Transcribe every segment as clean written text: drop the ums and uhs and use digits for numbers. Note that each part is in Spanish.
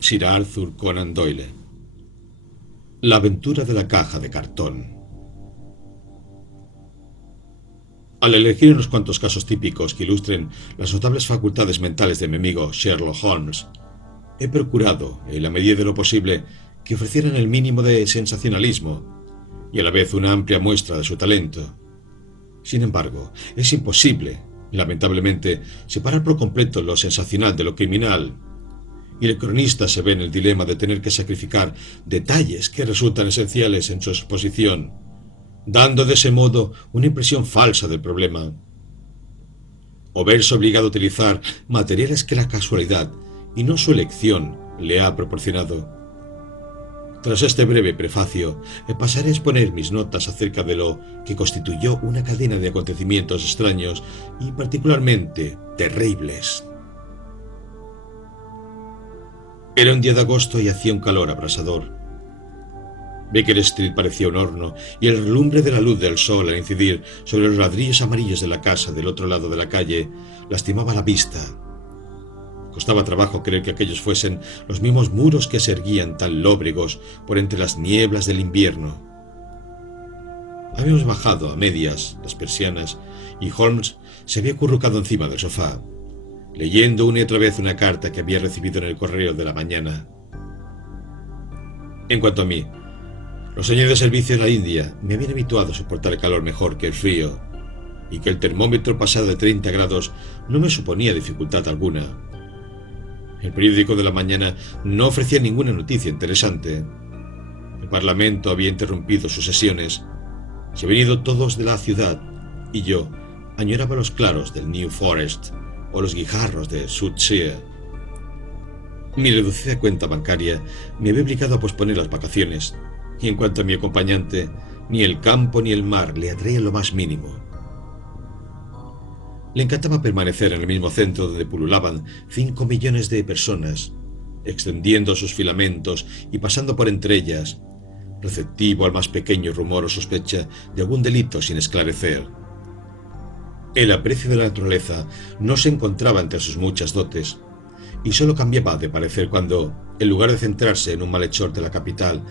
Sir Arthur Conan Doyle. La aventura de la caja de cartón. Al elegir unos cuantos casos típicos que ilustren las notables facultades mentales de mi amigo Sherlock Holmes, he procurado, en la medida de lo posible, que ofrecieran el mínimo de sensacionalismo y a la vez una amplia muestra de su talento. Sin embargo, es imposible, lamentablemente, separar por completo lo sensacional de lo criminal, y el cronista se ve en el dilema de tener que sacrificar detalles que resultan esenciales en su exposición, dando de ese modo una impresión falsa del problema, o verse obligado a utilizar materiales que la casualidad y no su elección le ha proporcionado. Tras este breve prefacio, pasaré a exponer mis notas acerca de lo que constituyó una cadena de acontecimientos extraños y particularmente terribles. Era un día de agosto y hacía un calor abrasador. Baker Street parecía un horno y el relumbre de la luz del sol al incidir sobre los ladrillos amarillos de la casa del otro lado de la calle lastimaba la vista. Costaba trabajo creer que aquellos fuesen los mismos muros que se erguían tan lóbregos por entre las nieblas del invierno. Habíamos bajado a medias las persianas y Holmes se había acurrucado encima del sofá, leyendo una y otra vez una carta que había recibido en el correo de la mañana. En cuanto a mí, los años de servicio en la India me habían habituado a soportar el calor mejor que el frío, y que el termómetro pasado de 30 grados no me suponía dificultad alguna. El periódico de la mañana no ofrecía ninguna noticia interesante. El Parlamento había interrumpido sus sesiones, se habían ido todos de la ciudad, y yo añoraba los claros del New Forest o los guijarros de Soothsayer. Mi reducida cuenta bancaria me había obligado a posponer las vacaciones, y en cuanto a mi acompañante, ni el campo ni el mar le atraían lo más mínimo. Le encantaba permanecer en el mismo centro donde pululaban 5 millones de personas, extendiendo sus filamentos y pasando por entre ellas, receptivo al más pequeño rumor o sospecha de algún delito sin esclarecer. El aprecio de la naturaleza no se encontraba entre sus muchas dotes, y solo cambiaba de parecer cuando, en lugar de centrarse en un malhechor de la capital,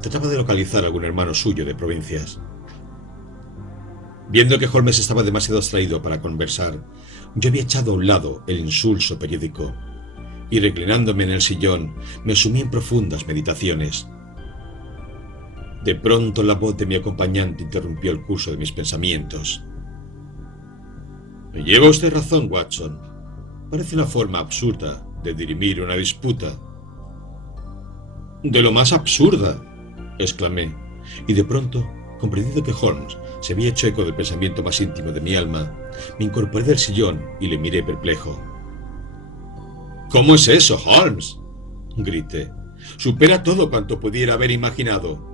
trataba de localizar a algún hermano suyo de provincias. Viendo que Holmes estaba demasiado abstraído para conversar, yo había echado a un lado el insulso periódico, y reclinándome en el sillón, me sumí en profundas meditaciones. De pronto la voz de mi acompañante interrumpió el curso de mis pensamientos. «Lleva usted razón, Watson. Parece una forma absurda de dirimir una disputa». «De lo más absurda», exclamé, y de pronto, comprendiendo que Holmes se había hecho eco del pensamiento más íntimo de mi alma, me incorporé del sillón y le miré perplejo. «¿Cómo es eso, Holmes?», grité. «Supera todo cuanto pudiera haber imaginado».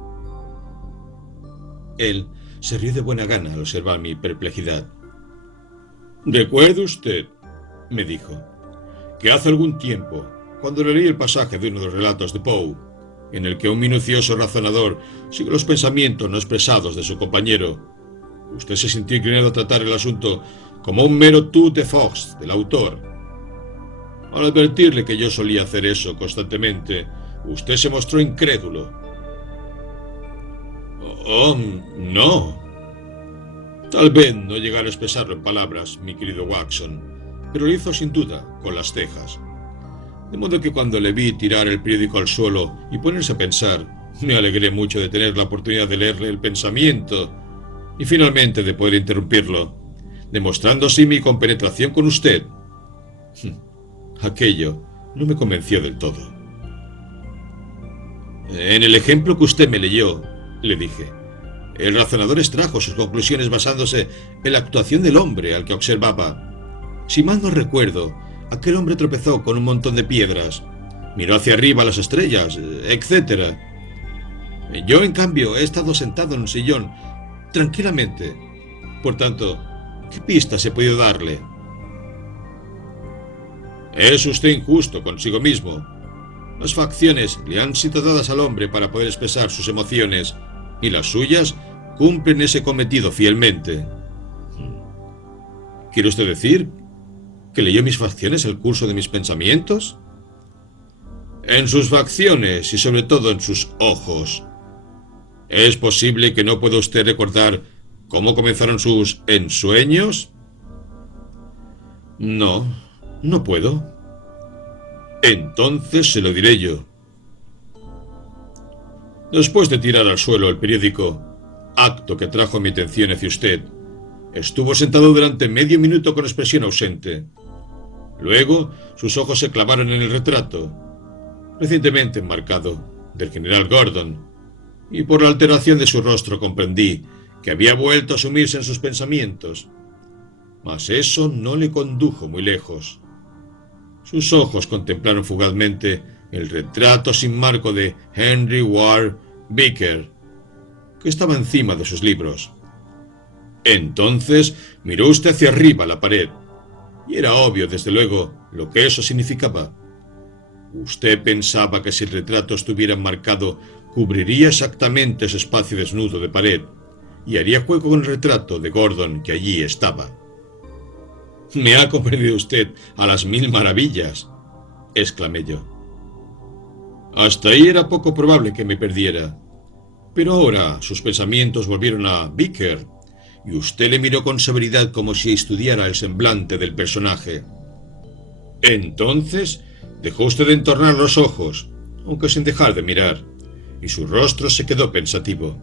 Él se rió de buena gana al observar mi perplejidad. «Recuerde usted», me dijo, «que hace algún tiempo, cuando leí el pasaje de uno de los relatos de Poe, en el que un minucioso razonador sigue los pensamientos no expresados de su compañero, usted se sintió inclinado a tratar el asunto como un mero tour de force del autor. Al advertirle que yo solía hacer eso constantemente, usted se mostró incrédulo». «Oh, no. Tal vez no llegara a expresarlo en palabras, mi querido Watson, pero lo hizo sin duda con las cejas. De modo que cuando le vi tirar el periódico al suelo y ponerse a pensar, me alegré mucho de tener la oportunidad de leerle el pensamiento y finalmente de poder interrumpirlo, demostrando así mi compenetración con usted». Aquello no me convenció del todo. «En el ejemplo que usted me leyó», le dije, «el razonador extrajo sus conclusiones basándose en la actuación del hombre al que observaba. Si mal no recuerdo, aquel hombre tropezó con un montón de piedras, miró hacia arriba las estrellas, etc. Yo, en cambio, he estado sentado en un sillón, tranquilamente. Por tanto, ¿qué pistas he podido darle?» «Es usted injusto consigo mismo. Las facciones le han sido dadas al hombre para poder expresar sus emociones, y las suyas cumplen ese cometido fielmente». «¿Quiere usted decir que leyó mis facciones el curso de mis pensamientos?» En sus facciones y sobre todo en sus ojos. ¿Es posible que no pueda usted recordar cómo comenzaron sus ensueños? No, no puedo. Entonces se lo diré yo. Después de tirar al suelo el periódico, acto que trajo mi atención hacia usted, estuvo sentado durante medio minuto con expresión ausente. Luego, sus ojos se clavaron en el retrato, recientemente enmarcado, del general Gordon, y por la alteración de su rostro comprendí que había vuelto a sumirse en sus pensamientos. Mas eso no le condujo muy lejos. Sus ojos contemplaron fugazmente el retrato sin marco de Henry Ward Beecher, que estaba encima de sus libros. Entonces miró usted hacia arriba a la pared, y era obvio, desde luego, lo que eso significaba. Usted pensaba que si el retrato estuviera enmarcado, cubriría exactamente ese espacio desnudo de pared, y haría juego con el retrato de Gordon que allí estaba. «Me ha comprendido usted a las mil maravillas», exclamé yo. Hasta ahí era poco probable que me perdiera. Pero ahora sus pensamientos volvieron a Beecher, y usted le miró con severidad como si estudiara el semblante del personaje. Entonces dejó usted de entornar los ojos, aunque sin dejar de mirar, y su rostro se quedó pensativo.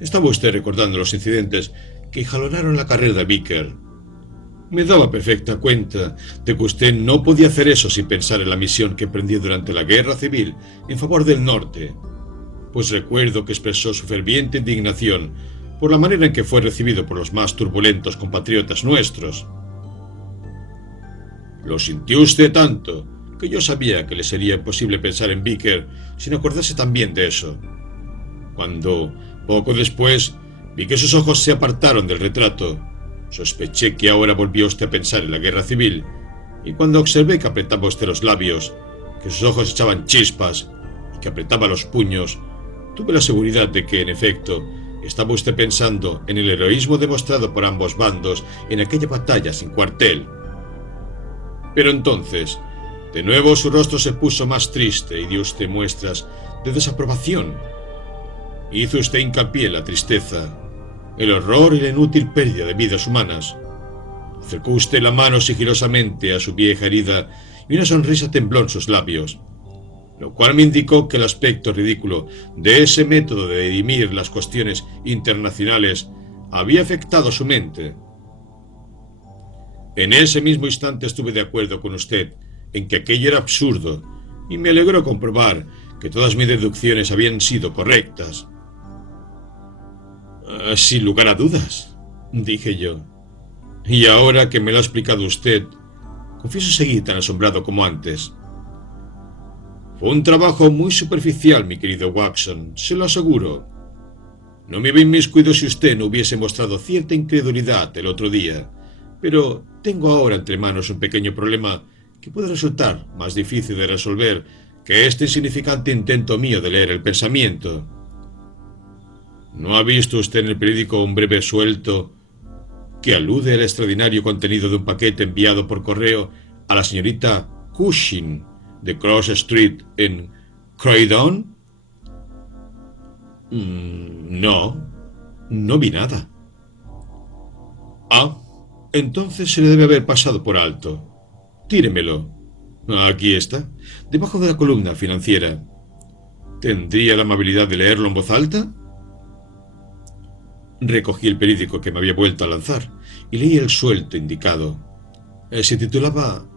Estaba usted recordando los incidentes que jalonaron la carrera de Beecher. Me daba perfecta cuenta de que usted no podía hacer eso sin pensar en la misión que emprendió durante la guerra civil en favor del norte, pues recuerdo que expresó su ferviente indignación por la manera en que fue recibido por los más turbulentos compatriotas nuestros. Lo sintió usted tanto que yo sabía que le sería imposible pensar en Beecher sin acordarse también de eso. Cuando, poco después, vi que sus ojos se apartaron del retrato, sospeché que ahora volvió usted a pensar en la guerra civil, y cuando observé que apretaba usted los labios, que sus ojos echaban chispas y que apretaba los puños, tuve la seguridad de que, en efecto, estaba usted pensando en el heroísmo demostrado por ambos bandos en aquella batalla sin cuartel. Pero entonces, de nuevo su rostro se puso más triste y dio usted muestras de desaprobación. Hizo usted hincapié en la tristeza, el horror y la inútil pérdida de vidas humanas. Acercó usted la mano sigilosamente a su vieja herida y una sonrisa tembló en sus labios, lo cual me indicó que el aspecto ridículo de ese método de dirimir las cuestiones internacionales había afectado su mente. En ese mismo instante estuve de acuerdo con usted en que aquello era absurdo y me alegró comprobar que todas mis deducciones habían sido correctas. Sin lugar a dudas, dije yo. Y ahora que me lo ha explicado usted, confieso seguir tan asombrado como antes. Fue un trabajo muy superficial, mi querido Watson, se lo aseguro. No me hubiera inmiscuido si usted no hubiese mostrado cierta incredulidad el otro día, pero tengo ahora entre manos un pequeño problema que puede resultar más difícil de resolver que este insignificante intento mío de leer el pensamiento. ¿No ha visto usted en el periódico un breve suelto que alude al extraordinario contenido de un paquete enviado por correo a la señorita Cushing de Cross Street en Croydon? No vi nada. Ah, entonces se le debe haber pasado por alto. Tíremelo. Aquí está, debajo de la columna financiera. ¿Tendría la amabilidad de leerlo en voz alta? Recogí el periódico que me había vuelto a lanzar y leí el suelto indicado. Se titulaba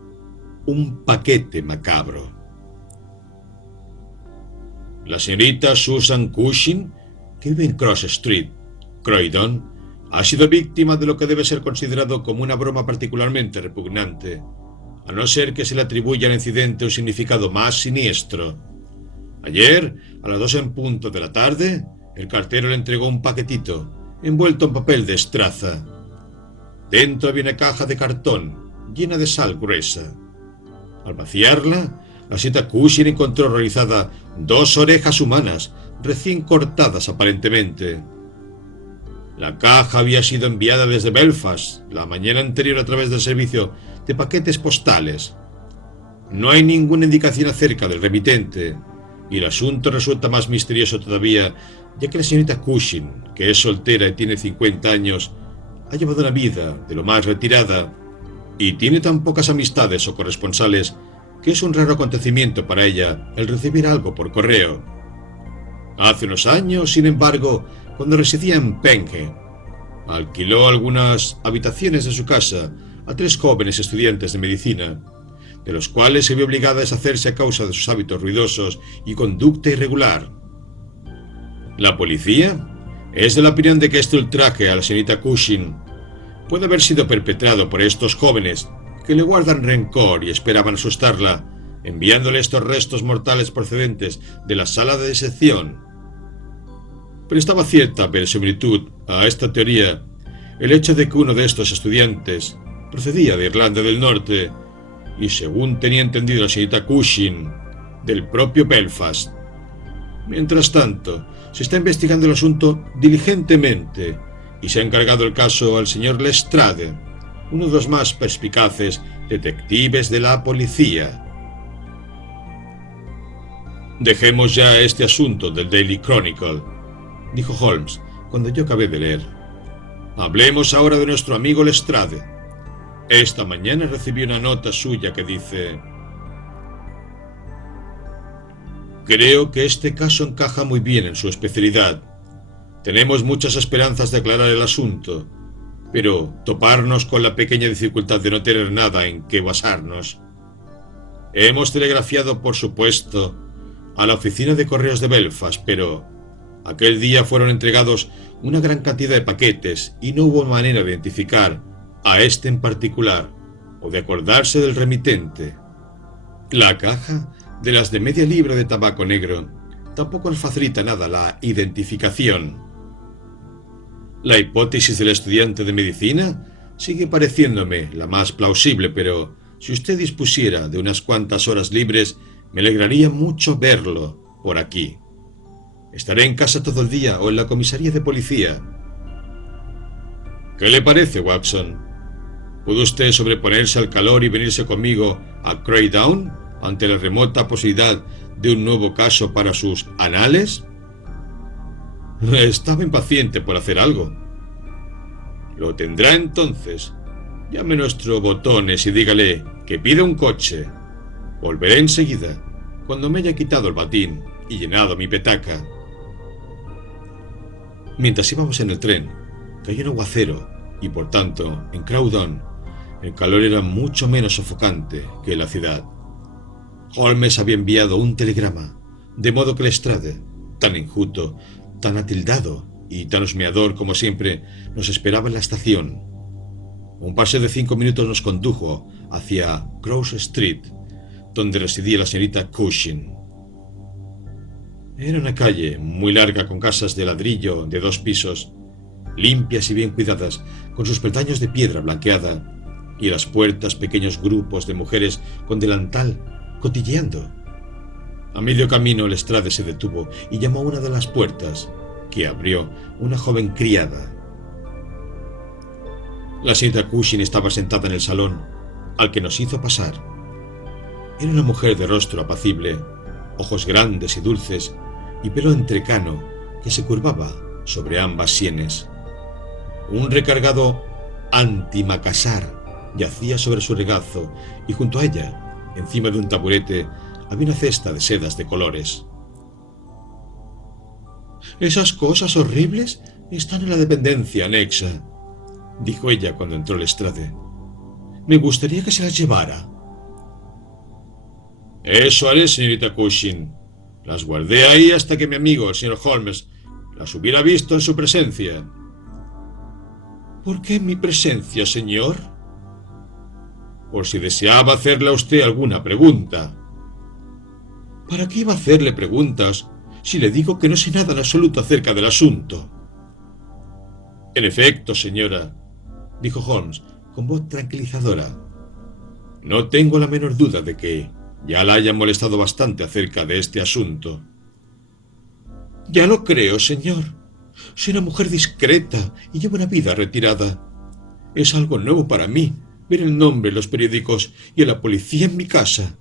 Un paquete macabro. La señorita Susan Cushing, que vive en Cross Street, Croydon, ha sido víctima de lo que debe ser considerado como una broma particularmente repugnante, a no ser que se le atribuya al incidente un significado más siniestro. Ayer, a las 2 en punto de la tarde, el cartero le entregó un paquetito, envuelto en papel de estraza. Dentro había una caja de cartón, llena de sal gruesa. Al vaciarla, la señorita Cushing encontró realizada 2 orejas humanas, recién cortadas aparentemente. La caja había sido enviada desde Belfast la mañana anterior a través del servicio de paquetes postales. No hay ninguna indicación acerca del remitente, y el asunto resulta más misterioso todavía, ya que la señorita Cushing, que es soltera y tiene 50 años, ha llevado una vida de lo más retirada y tiene tan pocas amistades o corresponsales que es un raro acontecimiento para ella el recibir algo por correo. Hace unos años, sin embargo, cuando residía en Penge, alquiló algunas habitaciones de su casa a 3 jóvenes estudiantes de medicina, de los cuales se vio obligada a deshacerse a causa de sus hábitos ruidosos y conducta irregular. La policía es de la opinión de que este ultraje a la señorita Cushing puede haber sido perpetrado por estos jóvenes que le guardan rencor y esperaban asustarla, enviándole estos restos mortales procedentes de la sala de disección. Prestaba cierta verosimilitud a esta teoría el hecho de que uno de estos estudiantes procedía de Irlanda del Norte y, según tenía entendido la señorita Cushing, del propio Belfast. Mientras tanto, se está investigando el asunto diligentemente y se ha encargado el caso al señor Lestrade, uno de los más perspicaces detectives de la policía. Dejemos ya este asunto del Daily Chronicle, dijo Holmes cuando yo acabé de leer. Hablemos ahora de nuestro amigo Lestrade. Esta mañana recibí una nota suya que dice: creo que este caso encaja muy bien en su especialidad. Tenemos muchas esperanzas de aclarar el asunto, pero toparnos con la pequeña dificultad de no tener nada en qué basarnos. Hemos telegrafiado, por supuesto, a la oficina de correos de Belfast, pero aquel día fueron entregados una gran cantidad de paquetes y no hubo manera de identificar a este en particular o de acordarse del remitente. La caja de las de media libra de tabaco negro tampoco nos facilita nada la identificación. La hipótesis del estudiante de medicina sigue pareciéndome la más plausible, pero si usted dispusiera de unas cuantas horas libres, me alegraría mucho verlo por aquí. Estaré en casa todo el día o en la comisaría de policía. ¿Qué le parece, Watson? ¿Puede usted sobreponerse al calor y venirse conmigo a Craigdown ante la remota posibilidad de un nuevo caso para sus anales? Estaba impaciente por hacer algo. Lo tendrá entonces. Llame a nuestro Botones y dígale que pida un coche. Volveré enseguida, cuando me haya quitado el batín y llenado mi petaca. Mientras íbamos en el tren, cayó un aguacero y, por tanto, en Craigdown el calor era mucho menos sofocante que en la ciudad. Holmes había enviado un telegrama, de modo que Lestrade, tan enjuto, tan atildado y tan husmeador como siempre, nos esperaba en la estación. Un paseo de 5 minutos nos condujo hacia Cross Street, donde residía la señorita Cushing. Era una calle muy larga con casas de ladrillo de 2 pisos, limpias y bien cuidadas, con sus peldaños de piedra blanqueada, y a las puertas pequeños grupos de mujeres con delantal cotilleando. A medio camino Lestrade se detuvo y llamó a una de las puertas, que abrió una joven criada. La señorita Cushing estaba sentada en el salón, al que nos hizo pasar. Era una mujer de rostro apacible, ojos grandes y dulces, y pelo entrecano que se curvaba sobre ambas sienes. Un recargado antimacassar yacía sobre su regazo y junto a ella, encima de un taburete, había una cesta de sedas de colores. «Esas cosas horribles están en la dependencia anexa», dijo ella cuando entró Lestrade. «Me gustaría que se las llevara». «Eso haré, señorita Cushing. Las guardé ahí hasta que mi amigo, el señor Holmes, las hubiera visto en su presencia». «¿Por qué en mi presencia, señor?» «Por si deseaba hacerle a usted alguna pregunta». «¿Para qué iba a hacerle preguntas si le digo que no sé nada en absoluto acerca del asunto?» «En efecto, señora», dijo Holmes con voz tranquilizadora, «no tengo la menor duda de que ya la hayan molestado bastante acerca de este asunto». «Ya lo creo, señor. Soy una mujer discreta y llevo una vida retirada. Es algo nuevo para mí ver el nombre en los periódicos y a la policía en mi casa.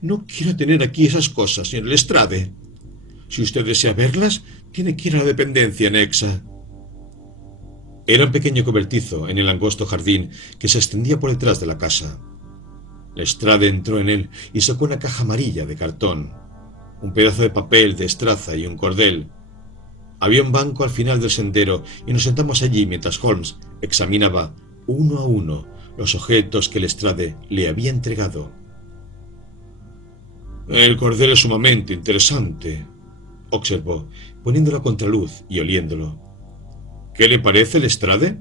No quiero tener aquí esas cosas, señor Lestrade. Si usted desea verlas, tiene que ir a la dependencia anexa. Era un pequeño cobertizo en el angosto jardín que se extendía por detrás de la casa. Lestrade entró en él y sacó una caja amarilla de cartón, un pedazo de papel de estraza y un cordel. Había un banco al final del sendero y nos sentamos allí mientras Holmes examinaba uno a uno los objetos que Lestrade le había entregado. «El cordel es sumamente interesante», observó, poniéndolo a contraluz y oliéndolo. «¿Qué le parece, Lestrade?»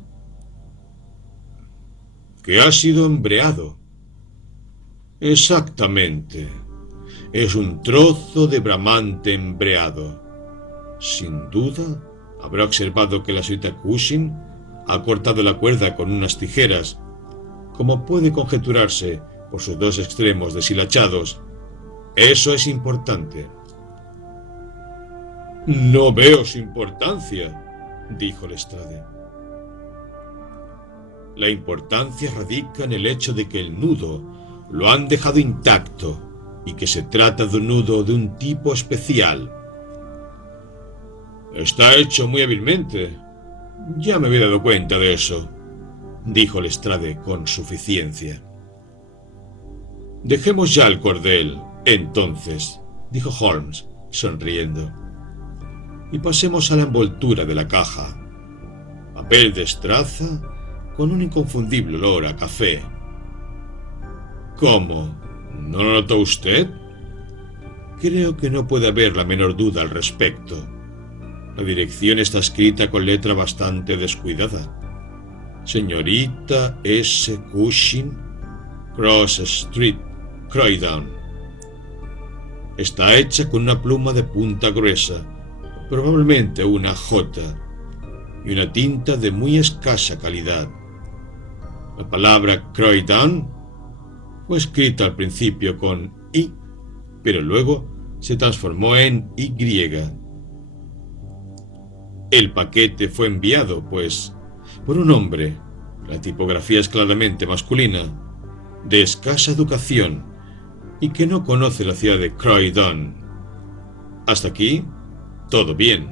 «Que ha sido embreado». «Exactamente. Es un trozo de bramante embreado. Sin duda, habrá observado que la señorita Cushing ha cortado la cuerda con unas tijeras, como puede conjeturarse por sus dos extremos deshilachados. Eso es importante». «No veo su importancia», dijo Lestrade. «La importancia radica en el hecho de que el nudo lo han dejado intacto y que se trata de un nudo de un tipo especial». «Está hecho muy hábilmente. Ya me había dado cuenta de eso», dijo Lestrade con suficiencia. «Dejemos ya el cordel, entonces», dijo Holmes, sonriendo, «y pasemos a la envoltura de la caja. Papel de estraza con un inconfundible olor a café». «¿Cómo? ¿No lo notó usted?» «Creo que no puede haber la menor duda al respecto. La dirección está escrita con letra bastante descuidada. Señorita S. Cushing, Cross Street, Croydon. Está hecha con una pluma de punta gruesa, probablemente una J, y una tinta de muy escasa calidad. La palabra Croydon fue escrita al principio con I, pero luego se transformó en Y. El paquete fue enviado, pues, por un hombre, la tipografía es claramente masculina, de escasa educación y que no conoce la ciudad de Croydon. Hasta aquí, todo bien.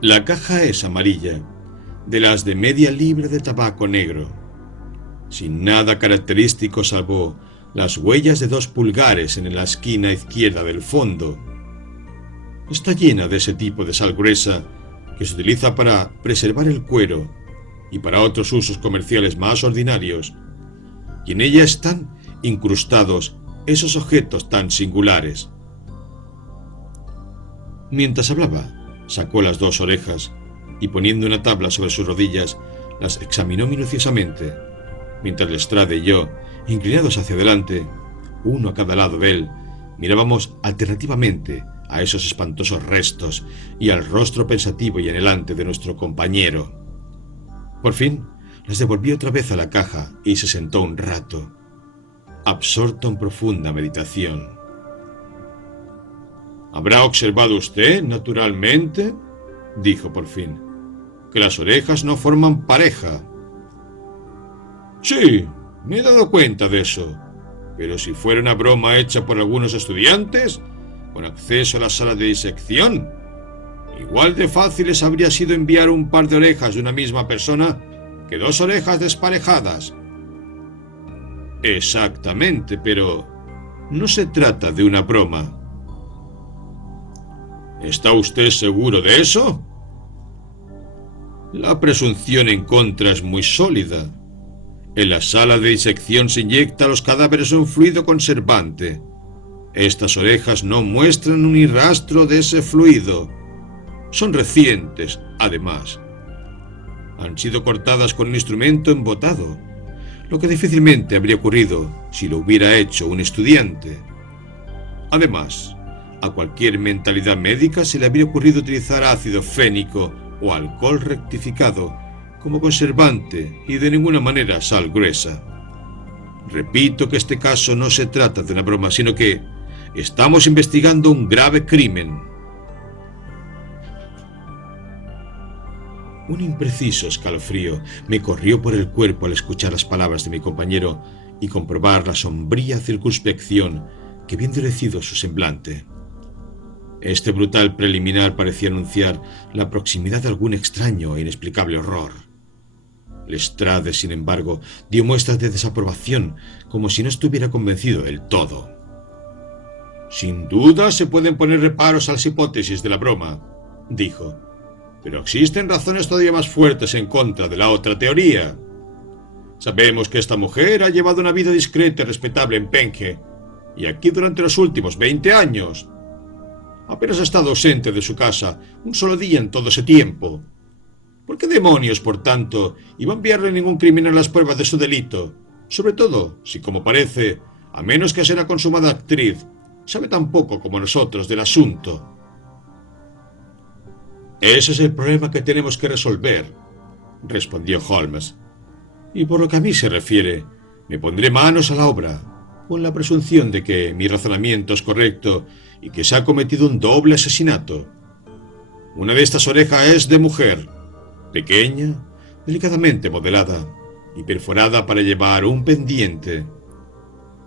La caja es amarilla, de las de media libra de tabaco negro, sin nada característico salvo las huellas de 2 pulgares en la esquina izquierda del fondo. Está llena de ese tipo de sal gruesa que se utiliza para preservar el cuero y para otros usos comerciales más ordinarios, y en ella están incrustados esos objetos tan singulares. Mientras hablaba, sacó las 2 orejas y poniendo una tabla sobre sus rodillas, las examinó minuciosamente, mientras Lestrade y yo, inclinados hacia adelante, uno a cada lado de él, mirábamos alternativamente a esos espantosos restos y al rostro pensativo y anhelante de nuestro compañero. Por fin, las devolvió otra vez a la caja y se sentó un rato, absorto en profunda meditación. «¿Habrá observado usted, naturalmente», dijo por fin, «que las orejas no forman pareja?» «Sí, me he dado cuenta de eso, pero si fuera una broma hecha por algunos estudiantes, con acceso a la sala de disección, igual de fácil les habría sido enviar un par de orejas de una misma persona que 2 orejas desparejadas». «Exactamente, pero no se trata de una broma». «¿Está usted seguro de eso?» «La presunción en contra es muy sólida. En la sala de disección se inyecta a los cadáveres un fluido conservante. Estas orejas no muestran un rastro de ese fluido. Son recientes, además. Han sido cortadas con un instrumento embotado, lo que difícilmente habría ocurrido si lo hubiera hecho un estudiante. Además, a cualquier mentalidad médica se le habría ocurrido utilizar ácido fénico o alcohol rectificado como conservante y de ninguna manera sal gruesa. Repito que este caso no se trata de una broma, sino que estamos investigando un grave crimen». Un impreciso escalofrío me corrió por el cuerpo al escuchar las palabras de mi compañero y comprobar la sombría circunspección que había endurecido su semblante. Este brutal preliminar parecía anunciar la proximidad de algún extraño e inexplicable horror. Lestrade, sin embargo, dio muestras de desaprobación, como si no estuviera convencido del todo. «Sin duda se pueden poner reparos a las hipótesis de la broma», dijo, «pero existen razones todavía más fuertes en contra de la otra teoría. Sabemos que esta mujer ha llevado una vida discreta y respetable en Penge, y aquí durante los últimos 20 años. Apenas ha estado ausente de su casa un solo día en todo ese tiempo. ¿Por qué demonios, por tanto, iba a enviarle ningún criminal las pruebas de su delito? Sobre todo, si como parece, a menos que sea una consumada actriz, sabe tan poco como nosotros del asunto». «Ese es el problema que tenemos que resolver», respondió Holmes. «Y por lo que a mí se refiere, me pondré manos a la obra, con la presunción de que mi razonamiento es correcto y que se ha cometido un doble asesinato. Una de estas orejas es de mujer, pequeña, delicadamente modelada y perforada para llevar un pendiente.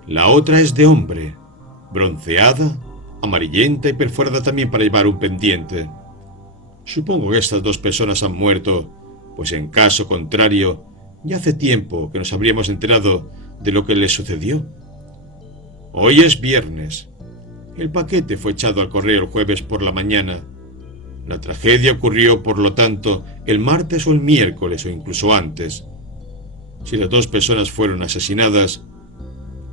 La otra es de hombre, bronceada, amarillenta y perforada también para llevar un pendiente. Supongo que estas dos personas han muerto, pues en caso contrario, ya hace tiempo que nos habríamos enterado de lo que les sucedió. Hoy es viernes. El paquete fue echado al correo el jueves por la mañana. La tragedia ocurrió, por lo tanto, el martes o el miércoles o incluso antes. Si las dos personas fueron asesinadas,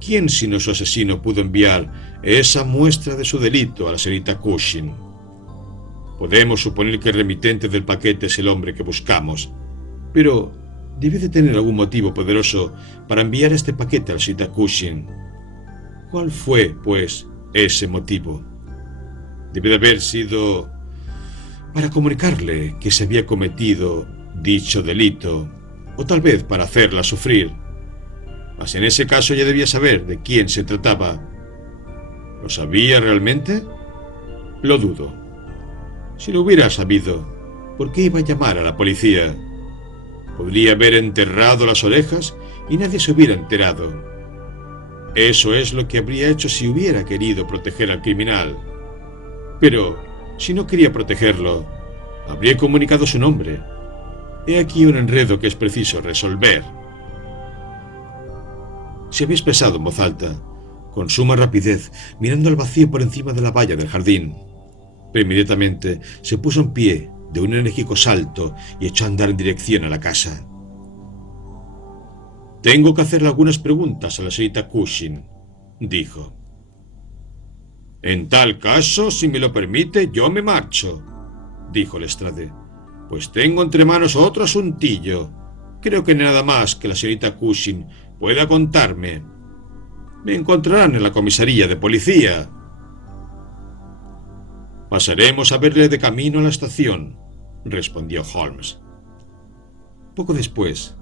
¿quién sino su asesino pudo enviar esa muestra de su delito a la señorita Cushing? Podemos suponer que el remitente del paquete es el hombre que buscamos, pero debe de tener algún motivo poderoso para enviar este paquete a la señorita Cushing. ¿Cuál fue, pues, ese motivo? Debe de haber sido para comunicarle que se había cometido dicho delito, o tal vez para hacerla sufrir. Mas en ese caso ya debía saber de quién se trataba. ¿Lo sabía realmente? Lo dudo. Si lo hubiera sabido, ¿por qué iba a llamar a la policía? Podría haber enterrado las orejas y nadie se hubiera enterado. Eso es lo que habría hecho si hubiera querido proteger al criminal. Pero, si no quería protegerlo, habría comunicado su nombre. He aquí un enredo que es preciso resolver. Se había expresado en voz alta, con suma rapidez, mirando al vacío por encima de la valla del jardín. Pero inmediatamente se puso en pie de un enérgico salto y echó a andar en dirección a la casa. «Tengo que hacerle algunas preguntas a la señorita Cushing», dijo. «En tal caso, si me lo permite, yo me marcho», dijo Lestrade, «pues tengo entre manos otro asuntillo. Creo que nada más que la señorita Cushing pueda contarme. Me encontrarán en la comisaría de policía. Pasaremos a verle de camino a la estación», respondió Holmes. Poco después,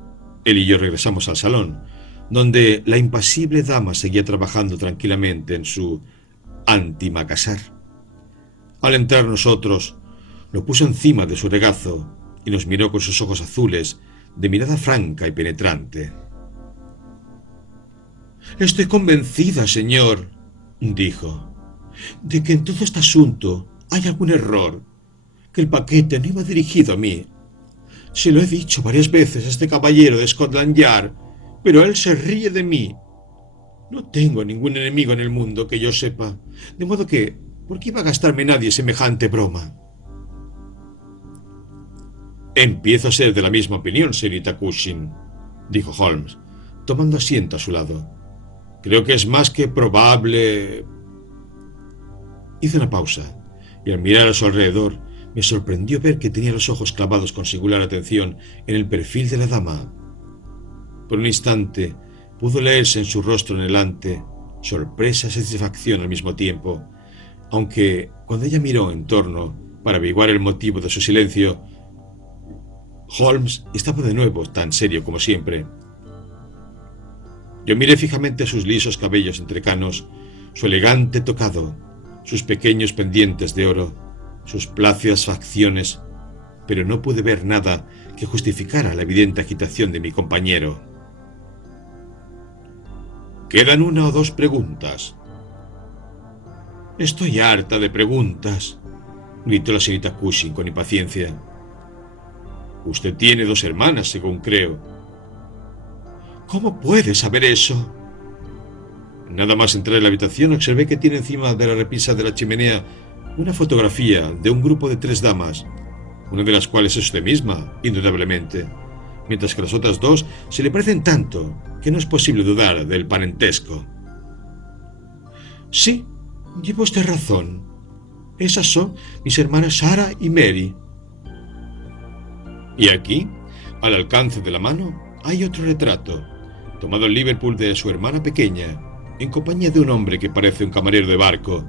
él y yo regresamos al salón, donde la impasible dama seguía trabajando tranquilamente en su antimacassar. Al entrar nosotros, lo puso encima de su regazo y nos miró con sus ojos azules, de mirada franca y penetrante. «Estoy convencida, señor», dijo, «de que en todo este asunto hay algún error, que el paquete no iba dirigido a mí. Se lo he dicho varias veces a este caballero de Scotland Yard, pero él se ríe de mí. No tengo ningún enemigo en el mundo que yo sepa, de modo que, ¿por qué iba a gastarme nadie semejante broma?» «Empiezo a ser de la misma opinión, señorita Cushing», dijo Holmes, tomando asiento a su lado. «Creo que es más que probable...» Hizo una pausa, y al mirar a su alrededor, me sorprendió ver que tenía los ojos clavados con singular atención en el perfil de la dama. Por un instante pudo leerse en su rostro anhelante sorpresa y satisfacción al mismo tiempo, aunque cuando ella miró en torno para averiguar el motivo de su silencio, Holmes estaba de nuevo tan serio como siempre. Yo miré fijamente sus lisos cabellos entrecanos, su elegante tocado, sus pequeños pendientes de oro, sus plácidas facciones, pero no pude ver nada que justificara la evidente agitación de mi compañero. Quedan una o dos preguntas. Estoy harta de preguntas, gritó la señorita Cushing con impaciencia. Usted tiene 2 hermanas, según creo. ¿Cómo puede saber eso? Nada más entrar en la habitación observé que tiene encima de la repisa de la chimenea una fotografía de un grupo de 3 damas, una de las cuales es usted misma, indudablemente, mientras que las otras 2 se le parecen tanto que no es posible dudar del parentesco. Sí, lleva usted razón. Esas son mis hermanas Sarah y Mary. Y aquí, al alcance de la mano, hay otro retrato, tomado en Liverpool de su hermana pequeña, en compañía de un hombre que parece un camarero de barco,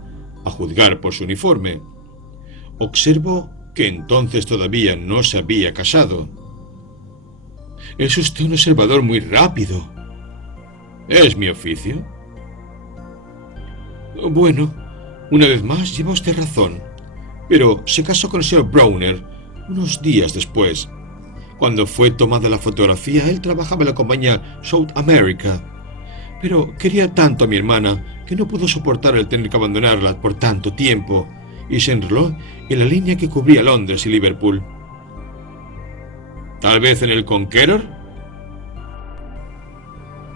a juzgar por su uniforme. Observo que entonces todavía no se había casado. Es usted un observador muy rápido. ¿Es mi oficio? Bueno, una vez más lleva usted razón, pero se casó con el señor Browner unos días después. Cuando fue tomada la fotografía, él trabajaba en la compañía South America, pero quería tanto a mi hermana que no pudo soportar el tener que abandonarla por tanto tiempo y se enroló en la línea que cubría Londres y Liverpool. ¿Tal vez en el Conqueror?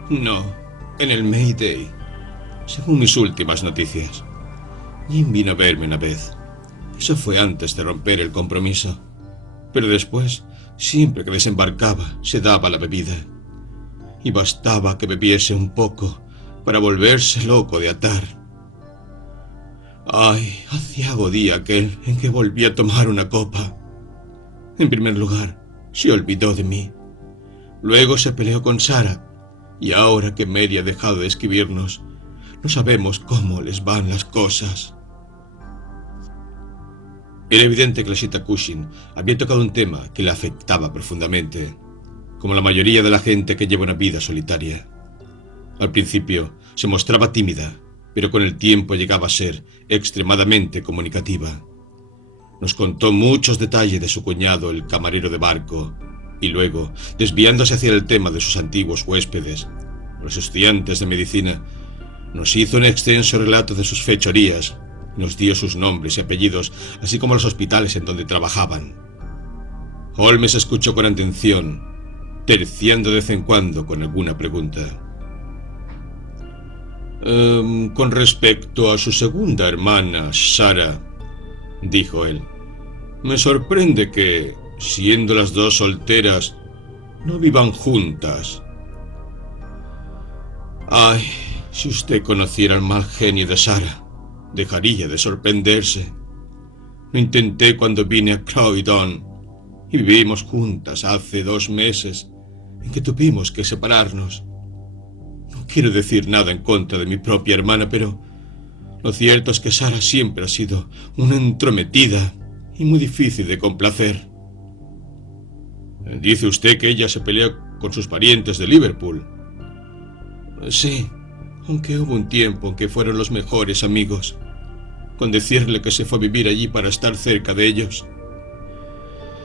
No, en el Mayday, según mis últimas noticias. Jim vino a verme una vez. Eso fue antes de romper el compromiso. Pero después, siempre que desembarcaba, se daba la bebida. Y bastaba que bebiese un poco para volverse loco de atar. Ay, aciago día aquel en que volví a tomar una copa. En primer lugar, se olvidó de mí. Luego se peleó con Sarah. Y ahora que Mary ha dejado de escribirnos, no sabemos cómo les van las cosas. Era evidente que la señorita Cushing había tocado un tema que le afectaba profundamente, como la mayoría de la gente que lleva una vida solitaria. Al principio se mostraba tímida, pero con el tiempo llegaba a ser extremadamente comunicativa. Nos contó muchos detalles de su cuñado, el camarero de barco, y luego, desviándose hacia el tema de sus antiguos huéspedes, los estudiantes de medicina, nos hizo un extenso relato de sus fechorías, nos dio sus nombres y apellidos, así como los hospitales en donde trabajaban. Holmes escuchó con atención, terciando de vez en cuando con alguna pregunta. Con respecto a su segunda hermana, Sarah, dijo él, me sorprende que, siendo las 2 solteras, no vivan juntas. Ay, si usted conociera el mal genio de Sarah, dejaría de sorprenderse. Lo intenté cuando vine a Croydon y vivimos juntas hace 2 meses en que tuvimos que separarnos. No quiero decir nada en contra de mi propia hermana, pero lo cierto es que Sarah siempre ha sido una entrometida y muy difícil de complacer. Dice usted que ella se peleó con sus parientes de Liverpool. Sí, aunque hubo un tiempo en que fueron los mejores amigos, con decirle que se fue a vivir allí para estar cerca de ellos.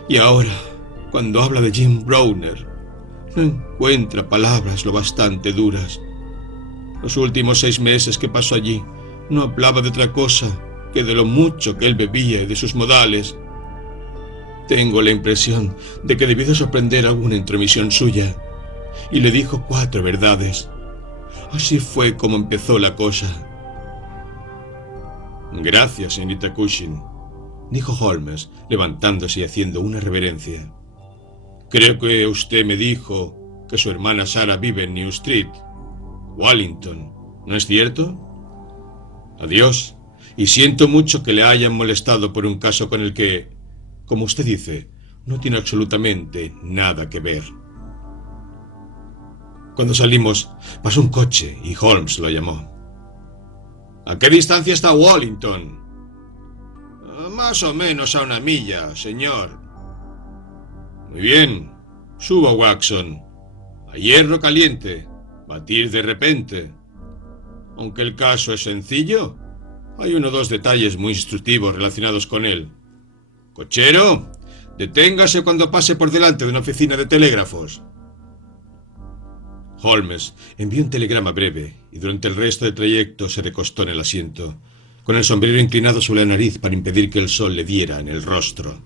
Y ahora, cuando habla de Jim Browner, no encuentra palabras lo bastante duras. Los últimos 6 meses que pasó allí, no hablaba de otra cosa que de lo mucho que él bebía y de sus modales. Tengo la impresión de que debió de sorprender alguna intromisión suya, y le dijo 4 verdades. Así fue como empezó la cosa. Gracias, señorita Cushing, dijo Holmes, levantándose y haciendo una reverencia. Creo que usted me dijo que su hermana Sarah vive en New Street, Wallington, ¿no es cierto? Adiós, y siento mucho que le hayan molestado por un caso con el que, como usted dice, no tiene absolutamente nada que ver. Cuando salimos, pasó un coche y Holmes lo llamó. ¿A qué distancia está Wallington? Más o menos a 1 milla, señor. Muy bien, suba, Watson. A hierro caliente, batir de repente. Aunque el caso es sencillo, hay 1 o 2 detalles muy instructivos relacionados con él. Cochero, deténgase cuando pase por delante de una oficina de telégrafos. Holmes envió un telegrama breve y durante el resto del trayecto se recostó en el asiento, con el sombrero inclinado sobre la nariz para impedir que el sol le diera en el rostro.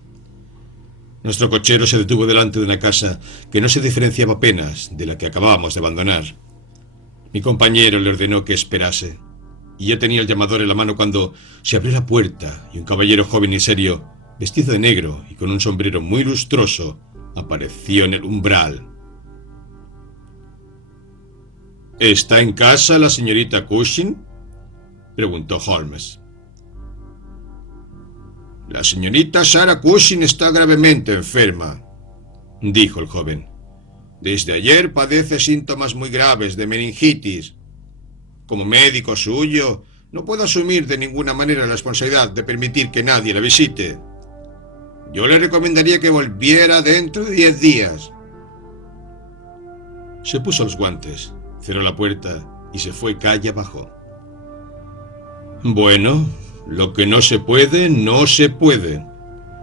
Nuestro cochero se detuvo delante de una casa que no se diferenciaba apenas de la que acabábamos de abandonar. Mi compañero le ordenó que esperase, y ya tenía el llamador en la mano cuando se abrió la puerta y un caballero joven y serio, vestido de negro y con un sombrero muy lustroso, apareció en el umbral. ¿Está en casa la señorita Cushing?, preguntó Holmes. La señorita Sarah Cushing está gravemente enferma, dijo el joven. Desde ayer padece síntomas muy graves de meningitis. Como médico suyo, no puedo asumir de ninguna manera la responsabilidad de permitir que nadie la visite. Yo le recomendaría que volviera dentro de 10 días. Se puso los guantes, cerró la puerta y se fue calle abajo. Bueno, lo que no se puede, no se puede,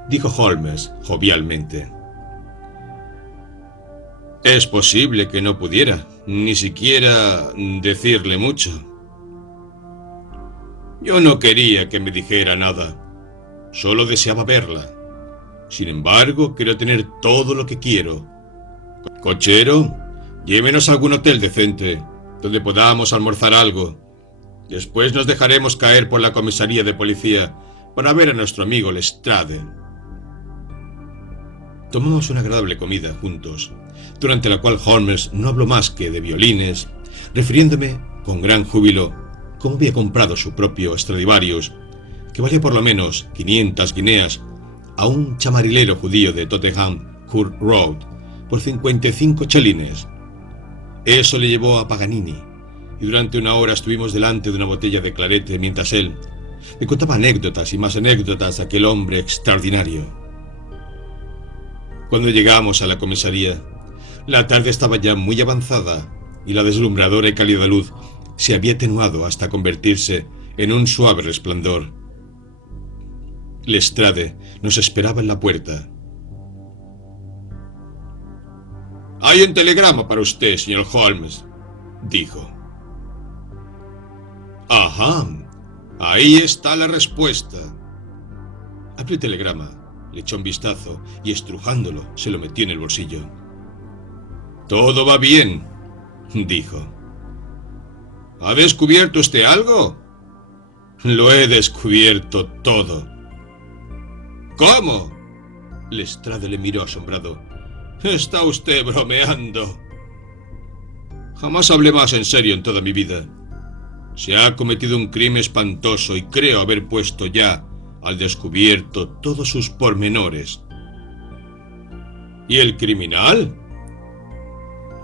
dijo Holmes jovialmente. Es posible que no pudiera, ni siquiera decirle mucho. Yo no quería que me dijera nada, solo deseaba verla. Sin embargo, quiero tener todo lo que quiero. Cochero, llévenos a algún hotel decente, donde podamos almorzar algo. Después nos dejaremos caer por la comisaría de policía para ver a nuestro amigo Lestrade. Tomamos una agradable comida juntos, durante la cual Holmes no habló más que de violines, refiriéndome con gran júbilo cómo había comprado su propio Stradivarius, que valía por lo menos 500 guineas, a un chamarilero judío de Tottenham Court Road por 55 chelines. Eso le llevó a Paganini, y durante una hora estuvimos delante de una botella de clarete mientras él me contaba anécdotas y más anécdotas de aquel hombre extraordinario. Cuando llegamos a la comisaría, la tarde estaba ya muy avanzada y la deslumbradora y cálida luz se había atenuado hasta convertirse en un suave resplandor. Lestrade nos esperaba en la puerta. «Hay un telegrama para usted, señor Holmes», dijo. «Ajá, ahí está la respuesta». Abrió el telegrama, le echó un vistazo y estrujándolo se lo metió en el bolsillo. «Todo va bien», dijo. «¿Ha descubierto usted algo?» «Lo he descubierto todo». «¿Cómo?» Lestrade le miró asombrado. «Está usted bromeando». «Jamás hablé más en serio en toda mi vida. Se ha cometido un crimen espantoso y creo haber puesto ya al descubierto todos sus pormenores». «¿Y el criminal?»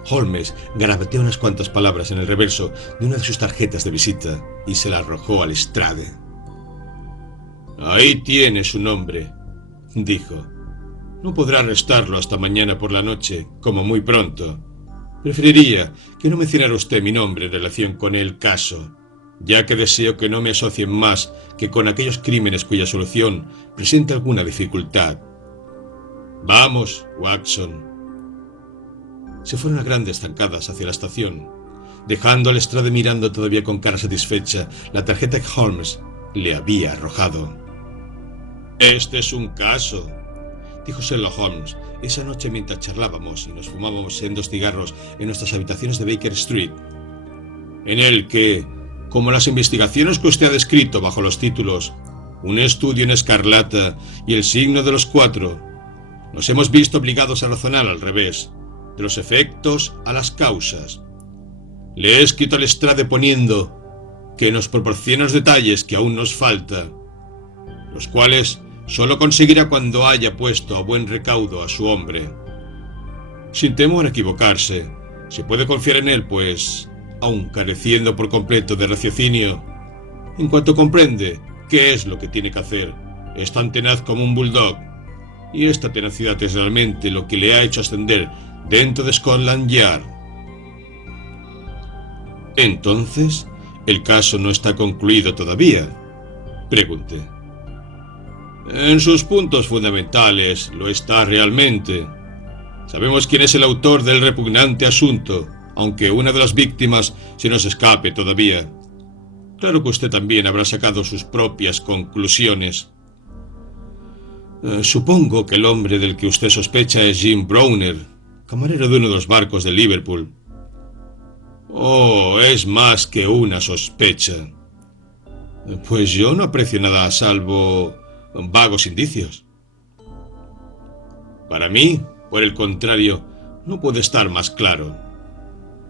Holmes garabateó unas cuantas palabras en el reverso de una de sus tarjetas de visita y se la arrojó a Lestrade. «Ahí tiene su nombre», dijo. «No podrá arrestarlo hasta mañana por la noche, como muy pronto. Preferiría que no mencionara usted mi nombre en relación con el caso, ya que deseo que no me asocien más que con aquellos crímenes cuya solución presenta alguna dificultad. Vamos, Watson». Se fueron a grandes zancadas hacia la estación, dejando a Lestrade mirando todavía con cara satisfecha la tarjeta que Holmes le había arrojado. «Este es un caso», dijo Sherlock Holmes esa noche mientras charlábamos y nos fumábamos sendos cigarros en nuestras habitaciones de Baker Street, «en el que, como las investigaciones que usted ha descrito bajo los títulos Un estudio en escarlata y El signo de los 4, nos hemos visto obligados a razonar al revés, de los efectos a las causas. Le he escrito al Lestrade poniendo que nos proporcione los detalles que aún nos falta, los cuales solo conseguirá cuando haya puesto a buen recaudo a su hombre. Sin temor a equivocarse, se puede confiar en él, pues, aun careciendo por completo de raciocinio, en cuanto comprende qué es lo que tiene que hacer, es tan tenaz como un bulldog, y esta tenacidad es realmente lo que le ha hecho ascender dentro de Scotland Yard. «Entonces, ¿el caso no está concluido todavía?», pregunté. «En sus puntos fundamentales lo está realmente. Sabemos quién es el autor del repugnante asunto aunque una de las víctimas se nos escape todavía. Claro que usted también habrá sacado sus propias conclusiones. Supongo que el hombre del que usted sospecha es Jim Browner, camarero de uno de los barcos de Liverpool. Oh, es más que una sospecha. Pues yo no aprecio nada salvo vagos indicios. Para mí, por el contrario, no puede estar más claro.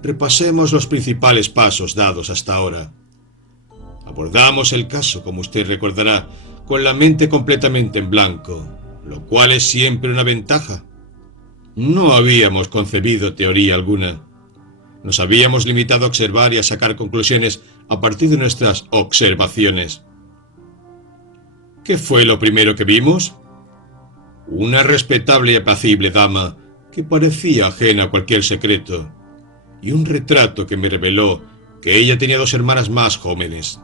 Repasemos los principales pasos dados hasta ahora. Abordamos el caso, como usted recordará, con la mente completamente en blanco, lo cual es siempre una ventaja. No habíamos concebido teoría alguna. Nos habíamos limitado a observar y a sacar conclusiones a partir de nuestras observaciones. ¿Qué fue lo primero que vimos? Una respetable y apacible dama que parecía ajena a cualquier secreto, y un retrato que me reveló que ella tenía 2 hermanas más jóvenes.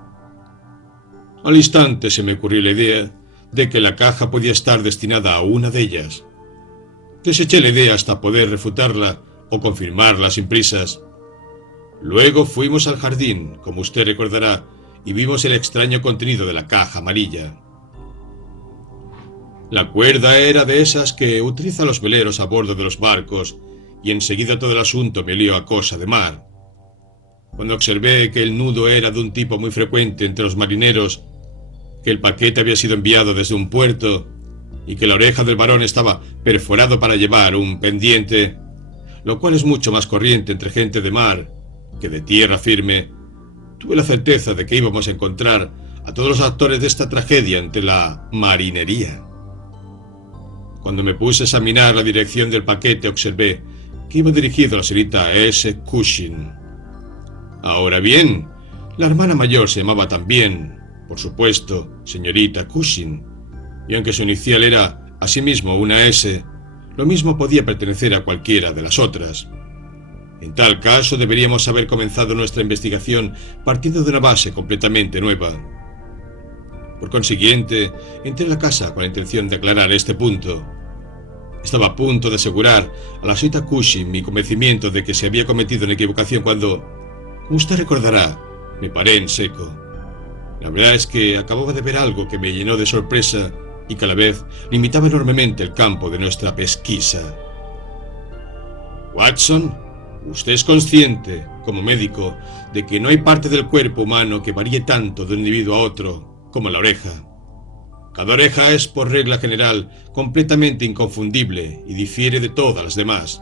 Al instante se me ocurrió la idea de que la caja podía estar destinada a una de ellas. Deseché la idea hasta poder refutarla o confirmarla sin prisas. Luego fuimos al jardín, como usted recordará, y vimos el extraño contenido de la caja amarilla. La cuerda era de esas que utilizan los veleros a bordo de los barcos, y enseguida todo el asunto me olió a cosa de mar. Cuando observé que el nudo era de un tipo muy frecuente entre los marineros, que el paquete había sido enviado desde un puerto y que la oreja del varón estaba perforado para llevar un pendiente, lo cual es mucho más corriente entre gente de mar que de tierra firme, tuve la certeza de que íbamos a encontrar a todos los actores de esta tragedia entre la marinería. Cuando me puse a examinar la dirección del paquete, observé que iba dirigido a la señorita S. Cushing. Ahora bien, la hermana mayor se llamaba también, por supuesto, señorita Cushing, y aunque su inicial era asimismo una S, lo mismo podía pertenecer a cualquiera de las otras. En tal caso deberíamos haber comenzado nuestra investigación partiendo de una base completamente nueva. Por consiguiente, entré a la casa con la intención de aclarar este punto. Estaba a punto de asegurar a la señorita Cushing mi convencimiento de que se había cometido una equivocación cuando, como usted recordará, me paré en seco. La verdad es que acababa de ver algo que me llenó de sorpresa y que a la vez limitaba enormemente el campo de nuestra pesquisa. Watson, usted es consciente, como médico, de que no hay parte del cuerpo humano que varíe tanto de un individuo a otro como la oreja. Cada oreja es, por regla general, completamente inconfundible y difiere de todas las demás.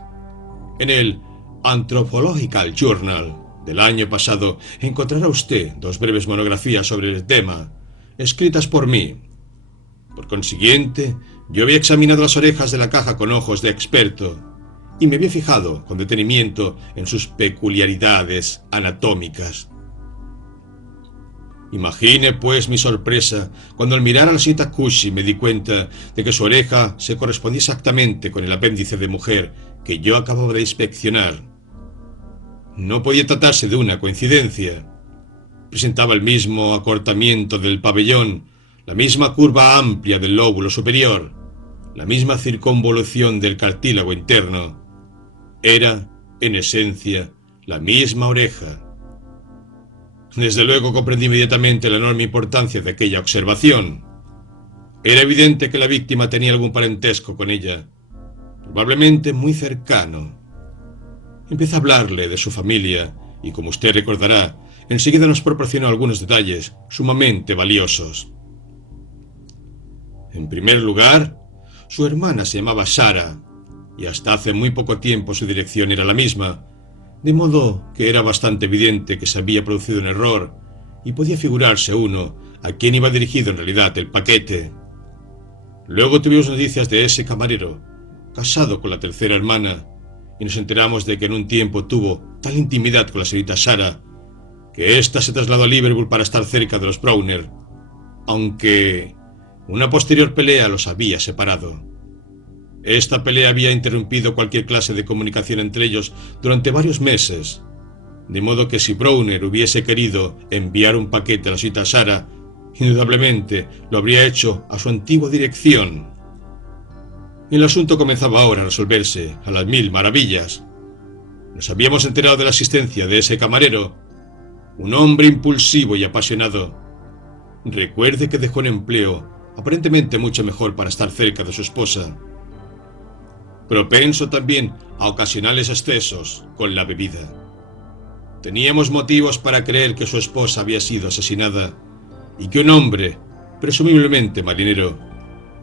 En el Anthropological Journal del año pasado encontrará usted 2 breves monografías sobre el tema, escritas por mí. Por consiguiente, yo había examinado las orejas de la caja con ojos de experto y me había fijado con detenimiento en sus peculiaridades anatómicas. Imagine, pues, mi sorpresa cuando al mirar a la señorita Cushing me di cuenta de que su oreja se correspondía exactamente con el apéndice de mujer que yo acababa de inspeccionar. No podía tratarse de una coincidencia. Presentaba el mismo acortamiento del pabellón, la misma curva amplia del lóbulo superior, la misma circunvolución del cartílago interno. Era, en esencia, la misma oreja. Desde luego comprendí inmediatamente la enorme importancia de aquella observación. Era evidente que la víctima tenía algún parentesco con ella, probablemente muy cercano. Empecé a hablarle de su familia y, como usted recordará, enseguida nos proporcionó algunos detalles sumamente valiosos. En primer lugar, su hermana se llamaba Sarah, y hasta hace muy poco tiempo su dirección era la misma, de modo que era bastante evidente que se había producido un error y podía figurarse uno a quien iba dirigido en realidad el paquete. Luego tuvimos noticias de ese camarero, casado con la tercera hermana, y nos enteramos de que en un tiempo tuvo tal intimidad con la señorita Sarah que ésta se trasladó a Liverpool para estar cerca de los Browner, aunque una posterior pelea los había separado. Esta pelea había interrumpido cualquier clase de comunicación entre ellos durante varios meses, de modo que si Browner hubiese querido enviar un paquete a la señorita Sarah, indudablemente lo habría hecho a su antigua dirección. El asunto comenzaba ahora a resolverse a las 1000 maravillas. Nos habíamos enterado de la existencia de ese camarero, un hombre impulsivo y apasionado. Recuerde que dejó un empleo aparentemente mucho mejor para estar cerca de su esposa. Propenso también a ocasionales excesos con la bebida. Teníamos motivos para creer que su esposa había sido asesinada y que un hombre, presumiblemente marinero,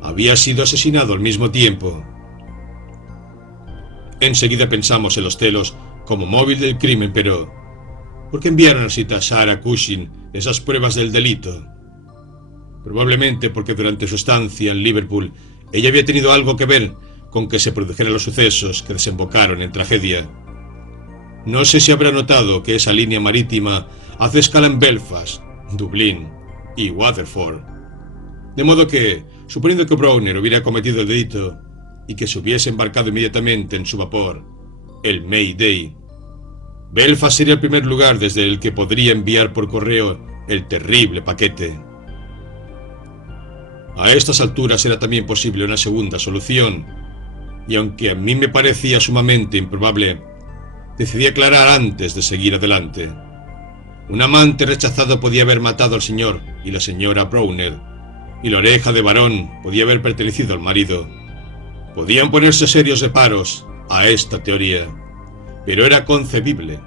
había sido asesinado al mismo tiempo. Enseguida pensamos en los celos como móvil del crimen, pero ¿por qué enviaron así a Sarah Cushing esas pruebas del delito? Probablemente porque durante su estancia en Liverpool ella había tenido algo que ver con que se produjeran los sucesos que desembocaron en tragedia. No sé si habrá notado que esa línea marítima hace escala en Belfast, Dublín y Waterford. De modo que, suponiendo que Browner hubiera cometido el delito y que se hubiese embarcado inmediatamente en su vapor, el Mayday, Belfast sería el primer lugar desde el que podría enviar por correo el terrible paquete. A estas alturas era también posible una segunda solución, y aunque a mí me parecía sumamente improbable, decidí aclarar antes de seguir adelante. Un amante rechazado podía haber matado al señor y la señora Browner, y la oreja de varón podía haber pertenecido al marido. Podían ponerse serios reparos a esta teoría, pero era concebible.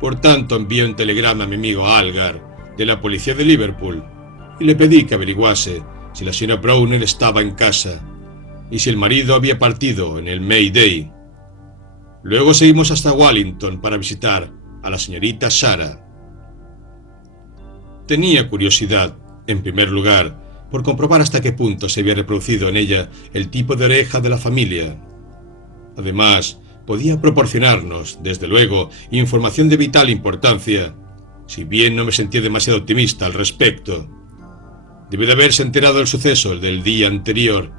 Por tanto, envié un telegrama a mi amigo Algar, de la policía de Liverpool, y le pedí que averiguase si la señora Browner estaba en casa, y si el marido había partido en el Mayday. Luego seguimos hasta Wallington para visitar a la señorita Sarah. Tenía curiosidad, en primer lugar, por comprobar hasta qué punto se había reproducido en ella el tipo de oreja de la familia. Además, podía proporcionarnos, desde luego, información de vital importancia, si bien no me sentía demasiado optimista al respecto. Debe de haberse enterado del suceso del día anterior,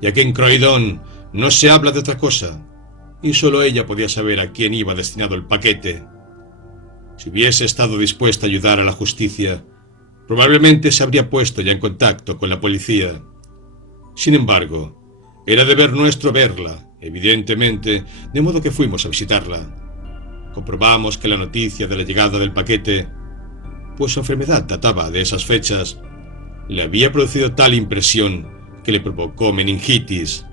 ya que en Croydon no se habla de otra cosa, y solo ella podía saber a quién iba destinado el paquete. Si hubiese estado dispuesta a ayudar a la justicia, probablemente se habría puesto ya en contacto con la policía. Sin embargo, era deber nuestro verla, evidentemente, de modo que fuimos a visitarla. Comprobamos que la noticia de la llegada del paquete, pues su enfermedad databa de esas fechas, le había producido tal impresión que le provocó meningitis.